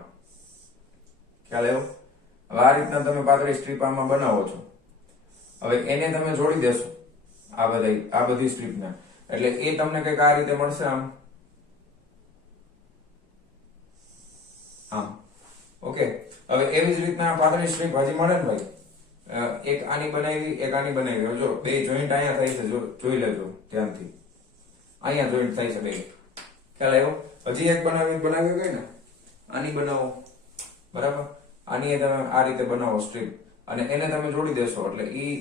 ખ્યાલ આવ્યો? હવે આ રીતના તમે પાતળી સ્ટ્રીપ આમાં બનાવો છો. હવે એને તમે જોડી દેશો આ બધી સ્ટ્રીપને એટલે એ તમને કઈક આ રીતે મળશે આમ. ઓકે, હવે એવી જ રીતના પાતળી સ્ટ્રીપ હજી મળે ને ભાઈ. એક આની બનાવી, એક આની બનાવી. જો બે જોઈન્ટ અહીંયા થાય છે, જો જોઈ લેજો ધ્યાનથી. અહીંયા જોઈન્ટ થાય છે બે. ખ્યાલ આવ્યો? હજી એક બનાવી ગઈ ને, આની બનાવો. બરાબર, આની તમે આ રીતે બનાવો સ્ટ્રીપ અને એને તમે જોડી દેશો એટલે ઈ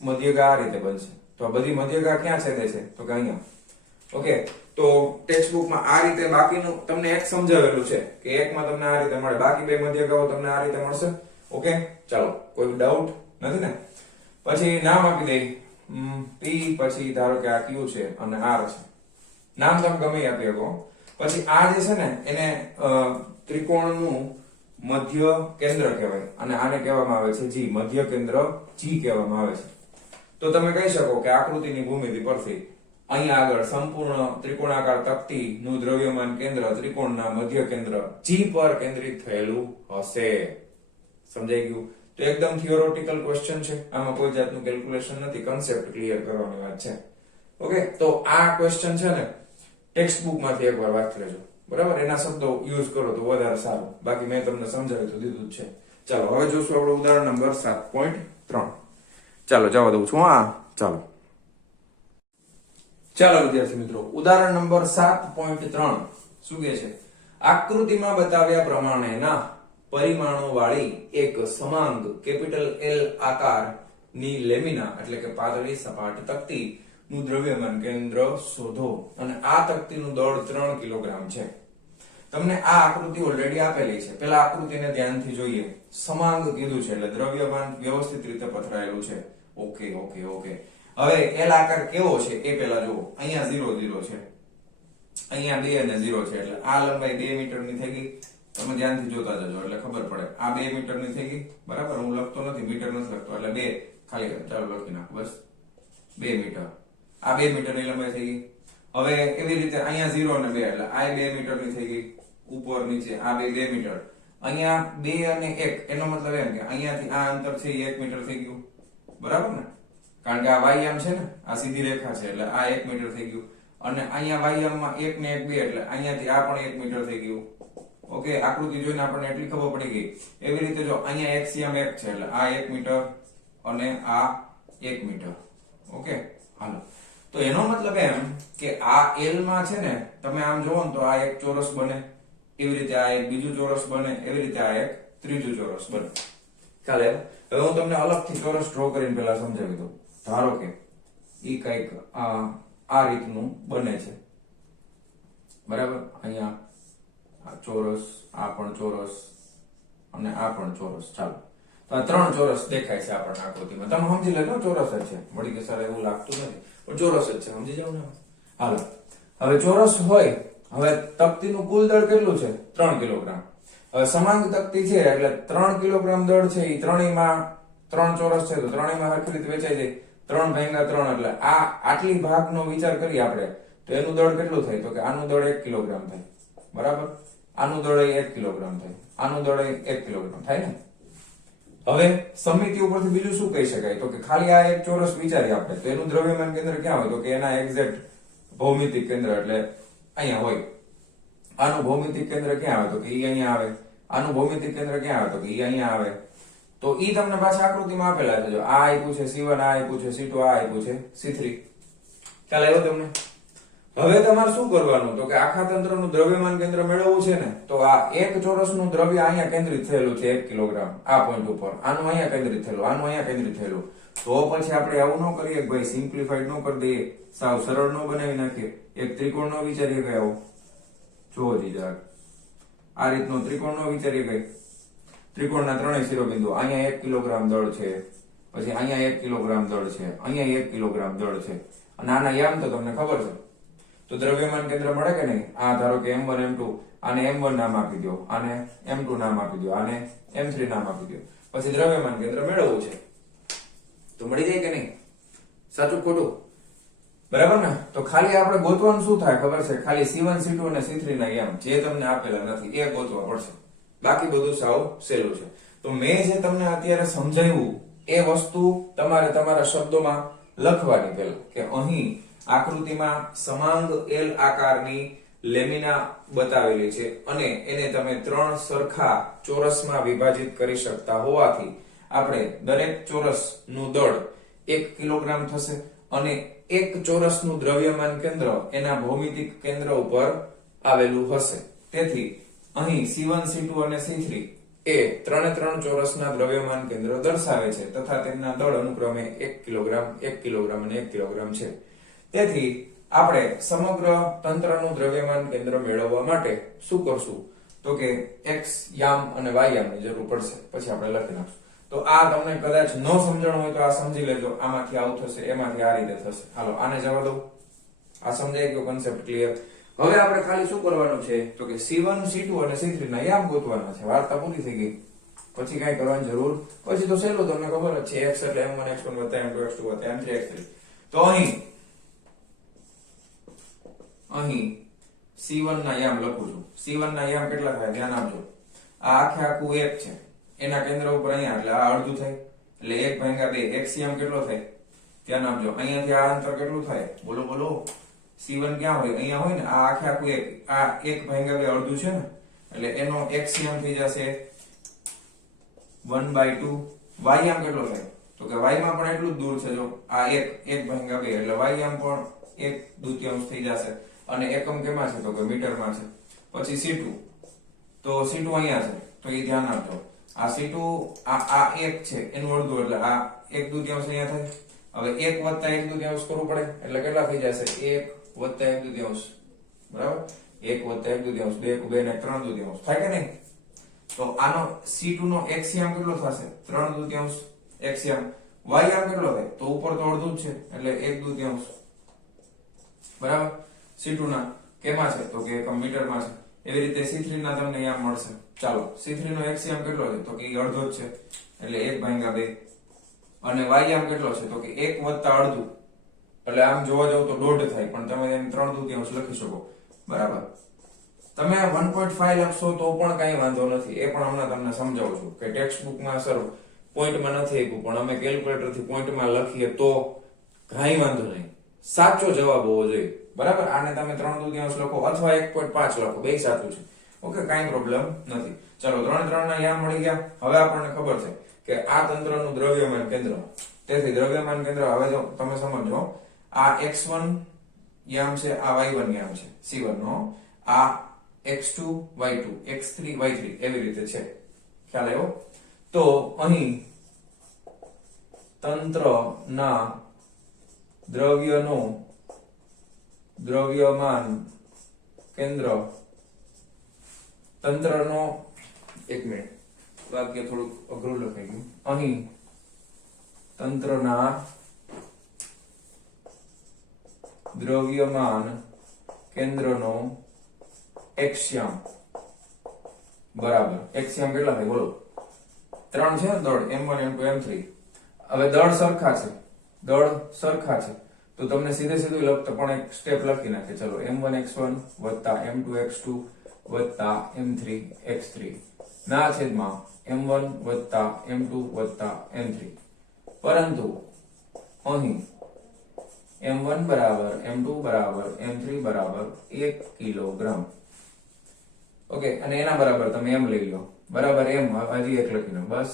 મધ્યગા આ રીતે બનશે. તો આ બધી મધ્યગા ક્યાં છેદે છે? તો કે અહીંયા. ઓકે, તો ટેક્સ્ટ બુકમાં આ રીતે બાકીનું તમને એક સમજાવેલું છે કે એકમાં તમને આ રીતે મળે, બાકી બે મધ્યગાઓ તમને આ રીતે મળશે. ઓકે, ચાલો, કોઈ ડાઉટ નથી ને? પછી નામ આપી દઈ P, પછી ધારો કે આ Q છે અને R છે. નામ તમે ગમે આપી શકો. પછી આ જે છે ને એને ત્રિકોણનું મધ્ય કેન્દ્ર કહેવાય અને આને કહેવામાં આવે છે G, મધ્ય કેન્દ્ર G કહેવામાં આવે છે. તો તમે કહી શકો કે આકૃતિની ભૂમિતિ પરથી અહીંયા આગળ સંપૂર્ણ ત્રિકોણાકાર તક્તીનું દ્રવ્યમાન કેન્દ્ર ત્રિકોણના મધ્ય કેન્દ્ર G પર કેન્દ્રિત થયેલું હશે. સમજાઈ ગયું? તો એકદમ થિયોરેટિકલ ક્વેશ્ચન છે, આમાં કોઈ જાતનું કેલ્ક્યુલેશન નથી, કન્સેપ્ટ ક્લિયર કરવાની વાત છે. ઓકે, તો આ ક્વેશ્ચન છે ને ટેક્સ્ટ બુકમાંથી એકવાર વાંચી લેજો. બરાબર, એના શબ્દો યુઝ કરો તો વધારે સારું. બાકી મેં તમને સમજાવી તો દીધું જ છે. ચાલો હવે જોશું આપણું ઉદાહરણ નંબર 7.3. ચાલો જવા દઉં છું. ચાલો વિદ્યાર્થી મિત્રો, ઉદાહરણ નંબર 7.3 શું કહે છે? આકૃતિમાં બતાવ્યા પ્રમાણેના પરિમાણો વાળી એક સમાંગ કેપિટલ L આકારની લેમિના એટલે કે પાતળી સપાટ તક્તી નું દ્રવ્યમાન કેન્દ્ર શોધો અને આ તક્તીનું દળ 3 કિલોગ્રામ છે. તમને આ આકૃતિ ઓલરેડી આપેલી છે. પેલા આકૃતિને ધ્યાનથી જોઈએ. સમાંગ કીધું છે એટલે દ્રવ્યમાન વ્યવસ્થિત રીતે પથરાયેલું છે. Okay okay okay. હવે એલ આકાર કેવો છે એ પેલા જુઓ. અહીંયા 0 0 છે, અહીંયા 2 અને 0 છે, એટલે આ લંબાઈ 2 મીટરની થઈ ગઈ. તમે ધ્યાનથી જોતા જજો એટલે ખબર પડે. આ 2 મીટરની થઈ ગઈ, બરાબર. હું લખતો નથી, મીટર નથી લખતો, એટલે 2 ખાલી ચાલો લખી નાખો, બસ 2 મીટર. આ 2 મીટરની લંબાઈ થઈ ગઈ. હવે એવી રીતે અહીંયા 0 અને 2 એટલે આ 2 મીટરની થઈ ગઈ, ઉપર નીચે આ 2 મીટર. અહીંયા 2 અને 1 એનો મતલબ એમ કે અહીંયાથી આ અંતર છે એ 1 મીટર થઈ ગયું, બરાબર ને? કારણ કે આ વાય છે ને, આ સીધી રેખા છે એટલે આ 1 મીટર થઈ ગયું. અને અહીંયા વાય માં 1 ને 1 2 એટલે અહીંયાથી આ પણ 1 મીટર થઈ ગયું. ઓકે, આકૃતિ જોઈને આપણને એટલી ખબર પડી ગઈ. એવી રીતે જો અહીંયા એક્સિયમ 1 છે એટલે આ 1 મીટર અને આ 1 મીટર. ઓકે, હાલો. તો એનો મતલબ એમ કે આ L માં છે ને, તમે આમ જોવો ને તો આ એક ચોરસ બને, એવી રીતે આ એક બીજું ચોરસ બને, એવી રીતે આ એક ત્રીજું ચોરસ બને. ચાલે, હવે હું તમને અલગથી ચોરસ ડ્રો કરીને પહેલા સમજાવી દઉં. ધારો કે ઈ કઈક આ રીતનું બને છે, બરાબર. અહીંયા આ ચોરસ, આ પણ ચોરસ અને આ પણ ચોરસ. ચાલો, તો આ 3 ચોરસ દેખાય છે આપણને આકૃતિમાં. તમે સમજી લેજો ચોરસ જ છે, વળી કે સર એવું લાગતું નથી, પણ ચોરસ જ છે, સમજી જાવ ને. હાલો, હવે ચોરસ હોય, હવે તકતીનું કુલ દળ કેટલું છે? 3 કિલોગ્રામ. હવે સમાંગ તકતી છે એટલે 3 કિલોગ્રામ દળ છે, એ ત્રણેયમાં 3 ચોરસ છે તો ત્રણેયમાં હરખી રીતે વેચાઈ જાય. 3 ભાગ્યા 3 એટલે આ આટલી ભાગનો વિચાર કરીએ આપણે તો એનું દળ કેટલું થાય? તો કે આનું દળ 1 કિલોગ્રામ થાય, બરાબર. આનું દળ 1 કિલોગ્રામ થાય, આનું દળ 1 કિલોગ્રામ થાય ને. હવે સમિતિ ઉપરથી બીજું શું કહી શકાય? તો કે ખાલી આ એક ચોરસ વિચારીએ આપણે તો એનું દ્રવ્યમાન કેન્દ્ર ક્યાં હોય? તો કે એના એક્ઝેક્ટ ભૌમિતિક કેન્દ્ર એટલે અહીંયા હોય. આનું ભૌમિતિક કેન્દ્ર ક્યાં આવે? તો કે ઈ અહીંયા આવે. આનું ભૌમિતિક કેન્દ્ર ક્યાં આવે? તો કે ઈ અહીંયા આવે. તો ઈ તમને પાછા આકૃતિમાં આપેલા છે. જો આ આપ્યું છે C1, આ આપ્યું છે C2, આ આપ્યું છે C3. ખ્યાલ આવ્યો તમને? હવે તમારે શું કરવાનું? તો કે આખા તંત્રનું દ્રવ્યમાન કેન્દ્ર મેળવવું છે ને, તો આ એક ચોરસનું દ્રવ્ય અહીંયા કેન્દ્રિત થયેલું છે 1 કિલોગ્રામ આ પોઈન્ટ ઉપર. આનું અહીંયા કેન્દ્રિત થયેલું, આનું અહીંયા કેન્દ્રિત થયેલું. તો પછી આપણે આવું ન કરીએ કે ભાઈ સિમ્પ્લિફાઈડ ન કરી દઈએ, સાવ સરળ ન બનાવી નાખીએ, એક ત્રિકોણ ન વિચારીએ કે આવો જોવો જીજા આ રીતનો ત્રિકોણ ન વિચારીએ કઈ. ત્રિકોણના ત્રણેય શિરોબિંદુ, અહીંયા 1 કિલોગ્રામ દળ છે, પછી અહીંયા 1 કિલોગ્રામ દળ છે, અહીંયા 1 કિલોગ્રામ દળ છે, અને આના યામ તો તમને ખબર છે. તો દ્રવ્યમાન કેન્દ્ર મળે કે નહીં? આ ધારો કે M1 M2, આને M1 નામ આપી દો, આને M2 નામ આપી દો, આને M3 નામ આપી દો. પછી દ્રવ્યમાન કેન્દ્ર મેળવવું છે તો મળી જાય કે નહીં? સાચું ખોટું? બરાબર ને? તો ખાલી આપણે ગોતવાનું શું થાય ખબર છે? ખાલી C1 C2 અને C3 ના યામ જે તમને આપેલા નથી એ ગોતવા પડશે. બાકી બધું સાવ સહેલું છે. તો મેં જે તમને અત્યારે સમજાવ્યું એ વસ્તુ તમારે તમારા શબ્દોમાં લખવાની પહેલા કે અહીં આકૃતિમાં સમાંગ L આકારની લેમિના બતાવેલી છે અને એને તમે 3 સરખા ચોરસમાં વિભાજિત કરી શકતા હોવાથી આપણે દરેક ચોરસનું દળ 1 કિલોગ્રામ થશે અને એક ચોરસનું દ્રવ્યમાન કેન્દ્ર એના ભૌમિતિક કેન્દ્ર ઉપર આવેલું હશે. તેથી અહીં C1 C2 અને C3 એ 3 ચોરસના દ્રવ્યમાન કેન્દ્ર દર્શાવે છે તથા તેમના દળ અનુક્રમે 1 કિલોગ્રામ 1 કિલોગ્રામ અને 1 કિલોગ્રામ છે. તેથી આપણે સમગ્ર તંત્રનું દ્રવ્યમાન કેન્દ્ર મેળવવા માટે શું કરશું? તો કે x યામ અને y યામની જરૂર પડશે. પછી આપણે લખી નાખશું. તો આ તમને કદાચ ન સમજણ હોય તો આ સમજી લેજો. આમાંથી આવું થશે, એમાંથી આ રીતે થશે. હાલો આને જવા દો. આ સમજાય ગયો કોન્સેપ્ટ? ક્લિયર? હવે આપણે ખાલી શું કરવાનું છે? તો કે C1 C2 અને C3 ના યામ ગોતવાના છે. વાર્તા પૂરી થઈ ગઈ. પછી કઈ કરવાની જરૂર? પછી તો સહેલું, તમને ખબર જ છે. x એટલે m1 x1 + m2 x2 + m3 x3. તો અહીં C1 ના યામ લખું છું. C1 ના યામ કેટલા થાય? ધ્યાન આપજો. આ આખે આખું 1 છે, એના કેન્દ્ર ઉપર અહીંયા એટલે આ અડધું થાય એટલે 1/2. x યામ કેટલો થાય? ધ્યાન આપજો. અહીંયાથી આ અંતર કેટલું થાય? બોલો બોલો. C1 ક્યાં હોય? અહીંયા હોય ને. આ આખે આખું 1, આ 1/2 અડધું છે ને, એટલે એનો x યામ થઈ જશે 1/2. y યામ કેટલો થાય? તો કે y માં પણ એટલું જ દૂર છે. જો આ 1/2 એટલે y યામ પણ 1/2 થઈ જશે. અને એકમ કેમાં છે? તો કે મીટરમાં છે. પછી C2, તો C2 અહીંયા છે તો એ ધ્યાન આપજો. આ C2 આ 1 છે એનું અડધું એટલે આ 1/2 અહીંયા થાય. હવે 1 + 1/2 કરવું પડે એટલે કેટલા થઈ જશે? 1 + 1/2, બરાબર. 1 + 1/2, 2 ને 3/2 થાય કે નહીં? તો આનો C2 નો x યામ કેટલો થશે? 3/2 x યામ. વાય આમ કેટલો થાય તો ઉપર તો અડધું જ છે એટલે 1/2 બરાબર C2 ના કેમાં છે તો કે એકમ મીટરમાં છે એવી રીતે C3 ના તમને અહીંયા મળશે ચાલો C3 નો એક્સિયમ કેટલો છે તો કે અડધો જ છે એટલે 1/2 અને y આમ કેટલો છે તો કે 1 વત્તા અડધું એટલે આમ જોવા જાવ તો દોઢ થાય પણ તમે એને 3/2 લખી શકો બરાબર તમે 1.5 લખશો તો પણ કઈ વાંધો નથી એ પણ હમણાં તમને સમજાવું છું કે ટેક્સ્ટ બુકમાં સર પોઈન્ટમાં નથી આપ્યું પણ અમે કેલ્ક્યુલેટર થી પોઈન્ટમાં લખીએ તો કઈ વાંધો નહીં સાચો જવાબ હોવો જોઈએ બરાબર આને તમે 3/2 લખો અથવા 1.5 લખો બે સાચું છે ઓકે કાઈ પ્રોબ્લેમ નથી ચલો 3 ના યામ મળી ગયા હવે આપણને ખબર છે કે આ તંત્રનું દ્રવ્યમાન કેન્દ્ર તેથી દ્રવ્યમાન કેન્દ્ર હવે જો તમે સમજો આ x1 યામ છે આ y1 યામ છે c1 નો આ x2 y2 x3 y3 એવી રીતે છે ખ્યાલ આવ્યો તો અહીં તંત્રના દ્રવ્યનું દ્રવ્યમાન કેન્દ્ર તંત્રનો એક મિનિટ વાક્ય થોડુંક અઘરું લખાઈ ગયું અહીં તંત્રના દ્રવ્યમાન કેન્દ્રનો એક્સિયમ બરાબર એક્સિયમ કેટલા થાય બોલો 3 છે દળ m1 m2 m3 હવે દળ સરખા છે તો તમને સીધે સીધું લખતો પણ એક સ્ટેપ લખી નાખે ચલો m1 x1 m2 x2 m3 x3 ના છેદમાં m1 m2 m3 પરંતુ અહીં m1 બરાબર m2 બરાબર m3 બરાબર 1 કિલોગ્રામ ઓકે અને એના બરાબર તમે m લઈ લો બરાબર m હજી એક લખી લો બસ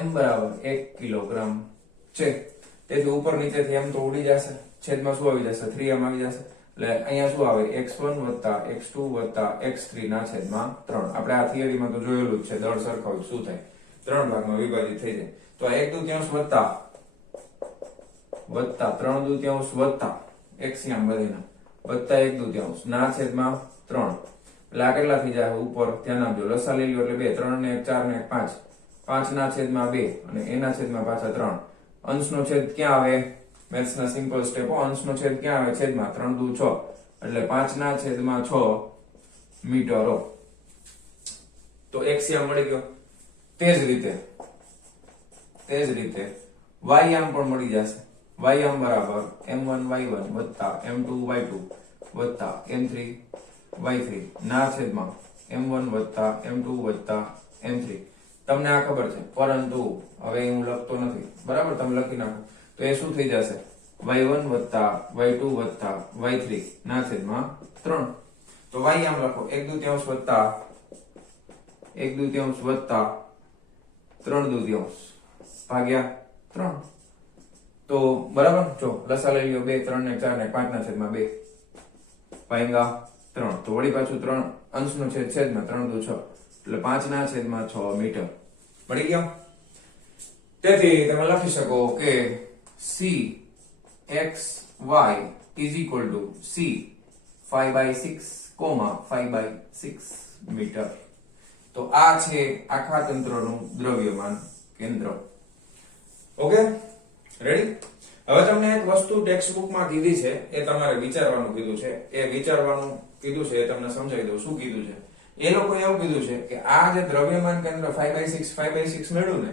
m બરાબર 1 કિલોગ્રામ છે તેથી ઉપર નીચેથી m તો ઉડી જશે છેદમાં શું આવી જશે 3m આવી જશે એટલે અહીંયા શું આવે x1 x2 x3 ના છેદમાં 3 આપણે આ થિયરીમાં તો જોયેલું જ છે દળ સરખાવ્યું શું થાય 3 ભાગમાં વિભાજિત થઈ જાય તો આ 1/2 વત્તા એક્સિયમ બધીના વત્તા 1/2 ના છેદમાં 3 એટલે આ કેટલા થઈ જાય ઉપર ધ્યાન આપજો લસા લઈ લો એટલે 2 3 ને 1 4 ને 1 5 5 ના છેદમાં 2 અને એના છેદમાં પાછા 3 અંશનો છેદ ક્યાં આવે મેથ્સ ના સિમ્પલ સ્ટેપ અંશનો છેદ ક્યાં આવે છેદમાં 3 2 6 એટલે 5 ના છેદમાં 6 મીટરો તો એક્સિયમ મળી ગયો તે જ રીતે y આમ પણ મળી જશે y આમ બરાબર m1 y1 m2 y2 m3 y3 ના છેદમાં m1 m2 m3 તમને આ ખબર છે પરંતુ હવે હું લખતો નથી બરાબર તમે લખી નાખો તો એ શું થઈ જશે y1 y2 y3 ના છેદમાં 3 તો y આમ લખો 1/2 3/2 ભાગ્યા 3 તો બરાબર જો લસા લઈ લ્યો 2 3 ને 4 ને 5 ના છેદમાં 2 ભાગ્યા 3 તો વળી પાછું 3 અંશનો છેદમાં 3 2 6 એટલે 5 ના છેદમાં 6 મીટર મળી ગયો તેથી તમે લખી શકો કે c x y is equal to c 5/6, 5/6 metre તો આ છે આખા તંત્રનું દ્રવ્યમાન કેન્દ્ર ઓકે રેડી હવે તમને એક વસ્તુ ટેક્સ્ટ બુકમાં કીધી છે એ તમારે વિચારવાનું કીધું છે એ તમને સમજાવી દઉં શું કીધું છે એ લોકો એવું કીધું છે કે આ જે દ્રવ્યમાન કેન્દ્ર 5/6 મેળવ્યું ને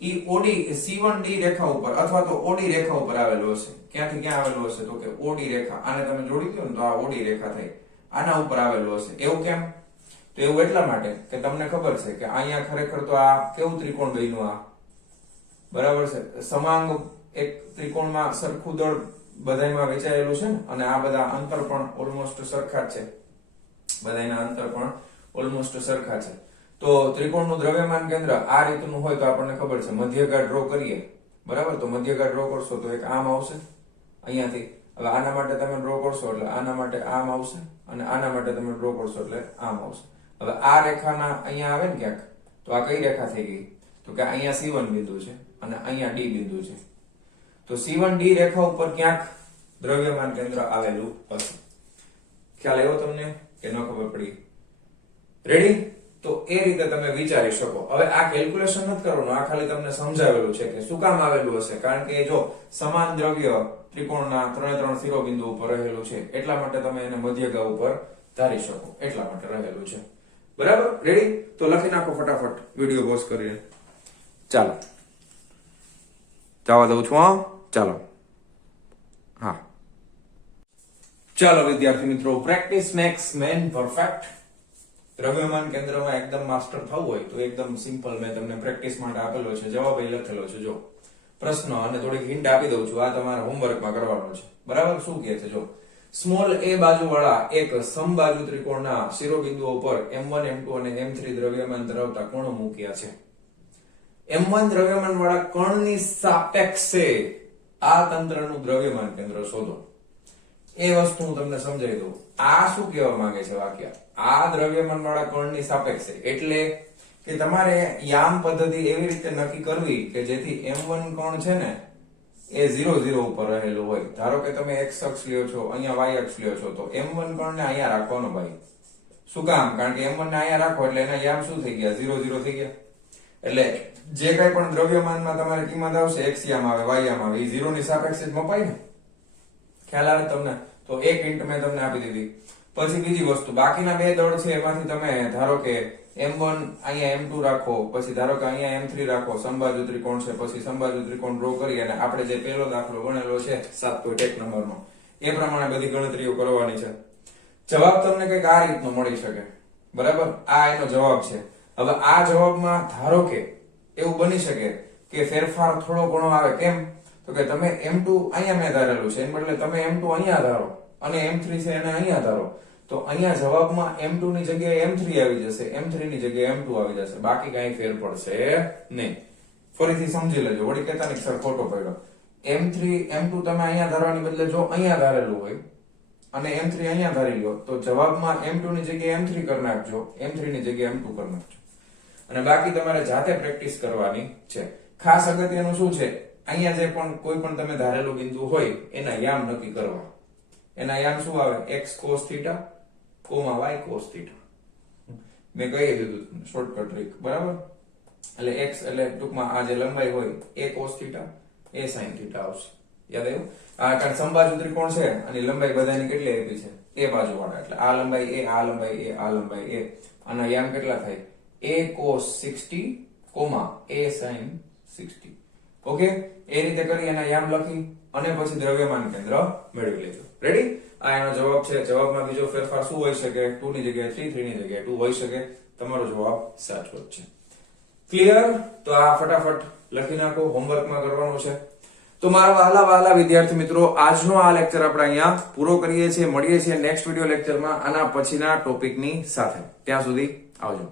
ઈ ઓડી C1D રેખા ઉપર અથવા તો ઓડી રેખા ઉપર આવેલું હશે ક્યાંથી ક્યાં આવેલું હશે તો કે ઓડી રેખા આને તમે જોડી દો ને તો આ ઓડી રેખા થઈ આના ઉપર આવેલું હશે એવું કેમ તો એવું એટલા માટે કે તમને ખબર છે કે અહીંયા ખરેખર તો આ કેવું ત્રિકોણ બન્યું આ બરાબર છે સમાંગ એક ત્રિકોણમાં સરખું દળ બધાયમાં વેચાયેલું છે ને અને આ બધા અંતર પણ ઓલમોસ્ટ સરખા જ છે બધાયના અંતર પણ ઓલમોસ્ટ સરખા છે તો ત્રિકોણનું દ્રવ્યમાન કેન્દ્ર આ રીતનું હોય તો આપણને ખબર છે મધ્યગાંઠ ડ્રો કરીએ બરાબર તો મધ્યગાંઠ ડ્રો કરશો તો એક આમ આવશે અહીંયાથી હવે આના માટે તમે ડ્રો કરશો એટલે આના માટે આમ આવશે અને આના માટે તમે ડ્રો કરશો એટલે આમ આવશે હવે આ રેખાના અહીંયા આવે ને ક્યાંક તો આ કઈ રેખા થઈ ગઈ તો કે અહીંયા C1 બિંદુ છે અને અહીંયા D બિંદુ છે તો C1D રેખા ઉપર ક્યાંક દ્રવ્યમાન કેન્દ્ર આવેલું હશે ખ્યાલ આવ્યો તમને કે ન ખબર પડી રેડી તો એ રીતે તમે વિચારી શકો. હવે આ કેલ્ક્યુલેશન નથી કરવાનું, આ ખાલી તમને સમજાવેલું છે કે શું કામ આવેલું હશે. કારણ કે જો સમાન દ્રવ્ય ત્રિકોણના 3 શિરોબિંદુ ઉપર રહેલું છે એટલા માટે તમે એને મધ્યગા ઉપર ધારી શકો, એટલા માટે રહેલું છે. બરાબર, રેડી? તો લખી નાખો ફટાફટ વિડીયો પોઝ કરીને. ચાલો જવા દઉં છું. હા ચાલો. હા ચાલો વિદ્યાર્થી મિત્રો, પ્રેક્ટિસ મેક્સ મેન પરફેક્ટ. દ્રવ્યમાન કેન્દ્રમાં એકદમ માસ્ટર થવું હોય તો એકદમ સિમ્પલ મેં તમને પ્રેક્ટિસ માટે આપેલો છે, જવાબ અહીં લખેલો છે. જો પ્રશ્ન અને થોડીક હિન્ટ આપી દઉં છું, આ તમારા હોમવર્કમાં કરવાનો છે. બરાબર, શું કહે છે જો, સ્મોલ a બાજુવાળા એક સમબાજુ ત્રિકોણના શિરોબિંદુઓ પર m1 m2 અને m3 દ્રવ્યમાન ધરાવતા કોણો મૂક્યા છે. m1 દ્રવ્યમાન વાળા કણની સાપેક્ષે આ તંત્રનું દ્રવ્યમાન કેન્દ્ર શોધો. એ વસ્તુ હું તમને સમજાવી દઉં. આ શું કહેવા માંગે છે વાક્ય? આ દ્રવ્યમાન વાળા કણની સાપેક્ષે એટલે કે તમારે યામ પદ્ધતિ એવી રીતે નક્કી કરવી કે જેથી m1 કણ છે ને એ 0 0 ઉપર રહેલું હોય. ધારો કે તમે x અક્ષ લ્યો છો, અહીંયા y અક્ષ લ્યો છો, તો m1 કણને અહીંયા રાખવાનો ભાઈ. શું કામ? કારણ કે m1 ને અહીંયા રાખો એટલે એના યામ શું થઈ ગયા? 0 0 થઈ ગયા. એટલે જે કઈ પણ દ્રવ્યમાનમાં તમારે કિંમત આવશે, x યામ આવે, y યામ આવે, એ 0 ની સાપેક્ષે જ મપાય ને. ખ્યાલ આવે તમને? તો એક હિન્ટ મેં તમને આપી દીધી. પછી બીજી વસ્તુ, બાકીના બે દળ છે એમાંથી તમે ધારો કે m1 અહીંયા m2 રાખો, પછી ધારો કે અહીંયા m3 રાખો, સમબાજુ ત્રિકોણ છે, પછી સમબાજુ ત્રિકોણ ડ્રો કરી અને આપણે જે પહેલો દાખલો ગણેલો છે 7.1 નંબરનો એ પ્રમાણે બધી ગણતરીઓ કરવાની છે. જવાબ તમને કંઈક આ રીતનો મળી શકે. બરાબર, આ એનો જવાબ છે. હવે આ જવાબમાં ધારો કે એવું બની શકે કે ફેરફાર થોડો ઘણો આવે. કેમ? તો કે તમે m2 અહીંયા મેં ધારેલું છે, એને બદલે તમે m2 અહીંયા ધારો અને m3 છે એને અહીંયા ધારો, તો અહીંયા જવાબમાં m2 ની જગ્યાએ m3 આવી જશે, m3 ની જગ્યાએ m2 આવી જશે, બાકી કઈ ફેર પડશે નહીં. ફરીથી સમજી લેજો, વળી કહેતા નહીં સર ખોટો પડ્યો. m3 m2 તમે અહીંયા ધારવાની બદલે જો અહીંયા ધારેલું હોય અને m3 અહીંયા ધારી લો, તો જવાબમાં m2 ની જગ્યાએ m3 કરી નાખજો, m3 ની જગ્યાએ m2 કરી નાખજો. અને બાકી તમારે જાતે પ્રેક્ટિસ કરવાની છે. ખાસ અગત્યનું શું છે, અહીંયા જે પણ કોઈ પણ તમે ધારેલું બિંદુ હોય એના યામ નક્કી કરવા. એના યામ શું આવે? x cos θ, y cos θ. મેં કહી દીધું તમને શોર્ટકટ ટ્રીક. બરાબર, એટલે x એટલે ટૂંકમાં આ જે લંબાઈ હોય a cos θ, a sin θ આવશે. યાદ આવ્યું? આ કારણ સમબાજુ ત્રિકોણ છે અને લંબાઈ બધાની કેટલી આપી છે? a બાજુ વાળા, એટલે આ લંબાઈ a, આ લંબાઈ a, આ લંબાઈ a. આના યામ કેટલા થાય? a cos 60, a sin 60. Okay, એ રીતે કરી એના યામ લખી અને પછી દ્રવ્યમાન કેન્દ્ર મેળવી લેજો. રેડી? આ એનો જવાબ છે. જવાબમાં બીજો ફેરફાર શું હોઈ શકે? 2 ની જગ્યાએ 3, 3 ની જગ્યાએ 2 હોઈ શકે. તમારો જવાબ સાચો જ છે. ક્લિયર? તો આ ફટાફટ લખી નાખો, હોમવર્કમાં કરવાનું છે. તો મારા વહાલા વિદ્યાર્થી મિત્રો, આજનો આ લેક્ચર આપણે અહીંયા પૂરો કરીએ છીએ. મળીએ છીએ નેક્સ્ટ વિડિયો લેક્ચરમાં આના પછીના ટોપિકની સાથે. ત્યાં સુધી આવજો.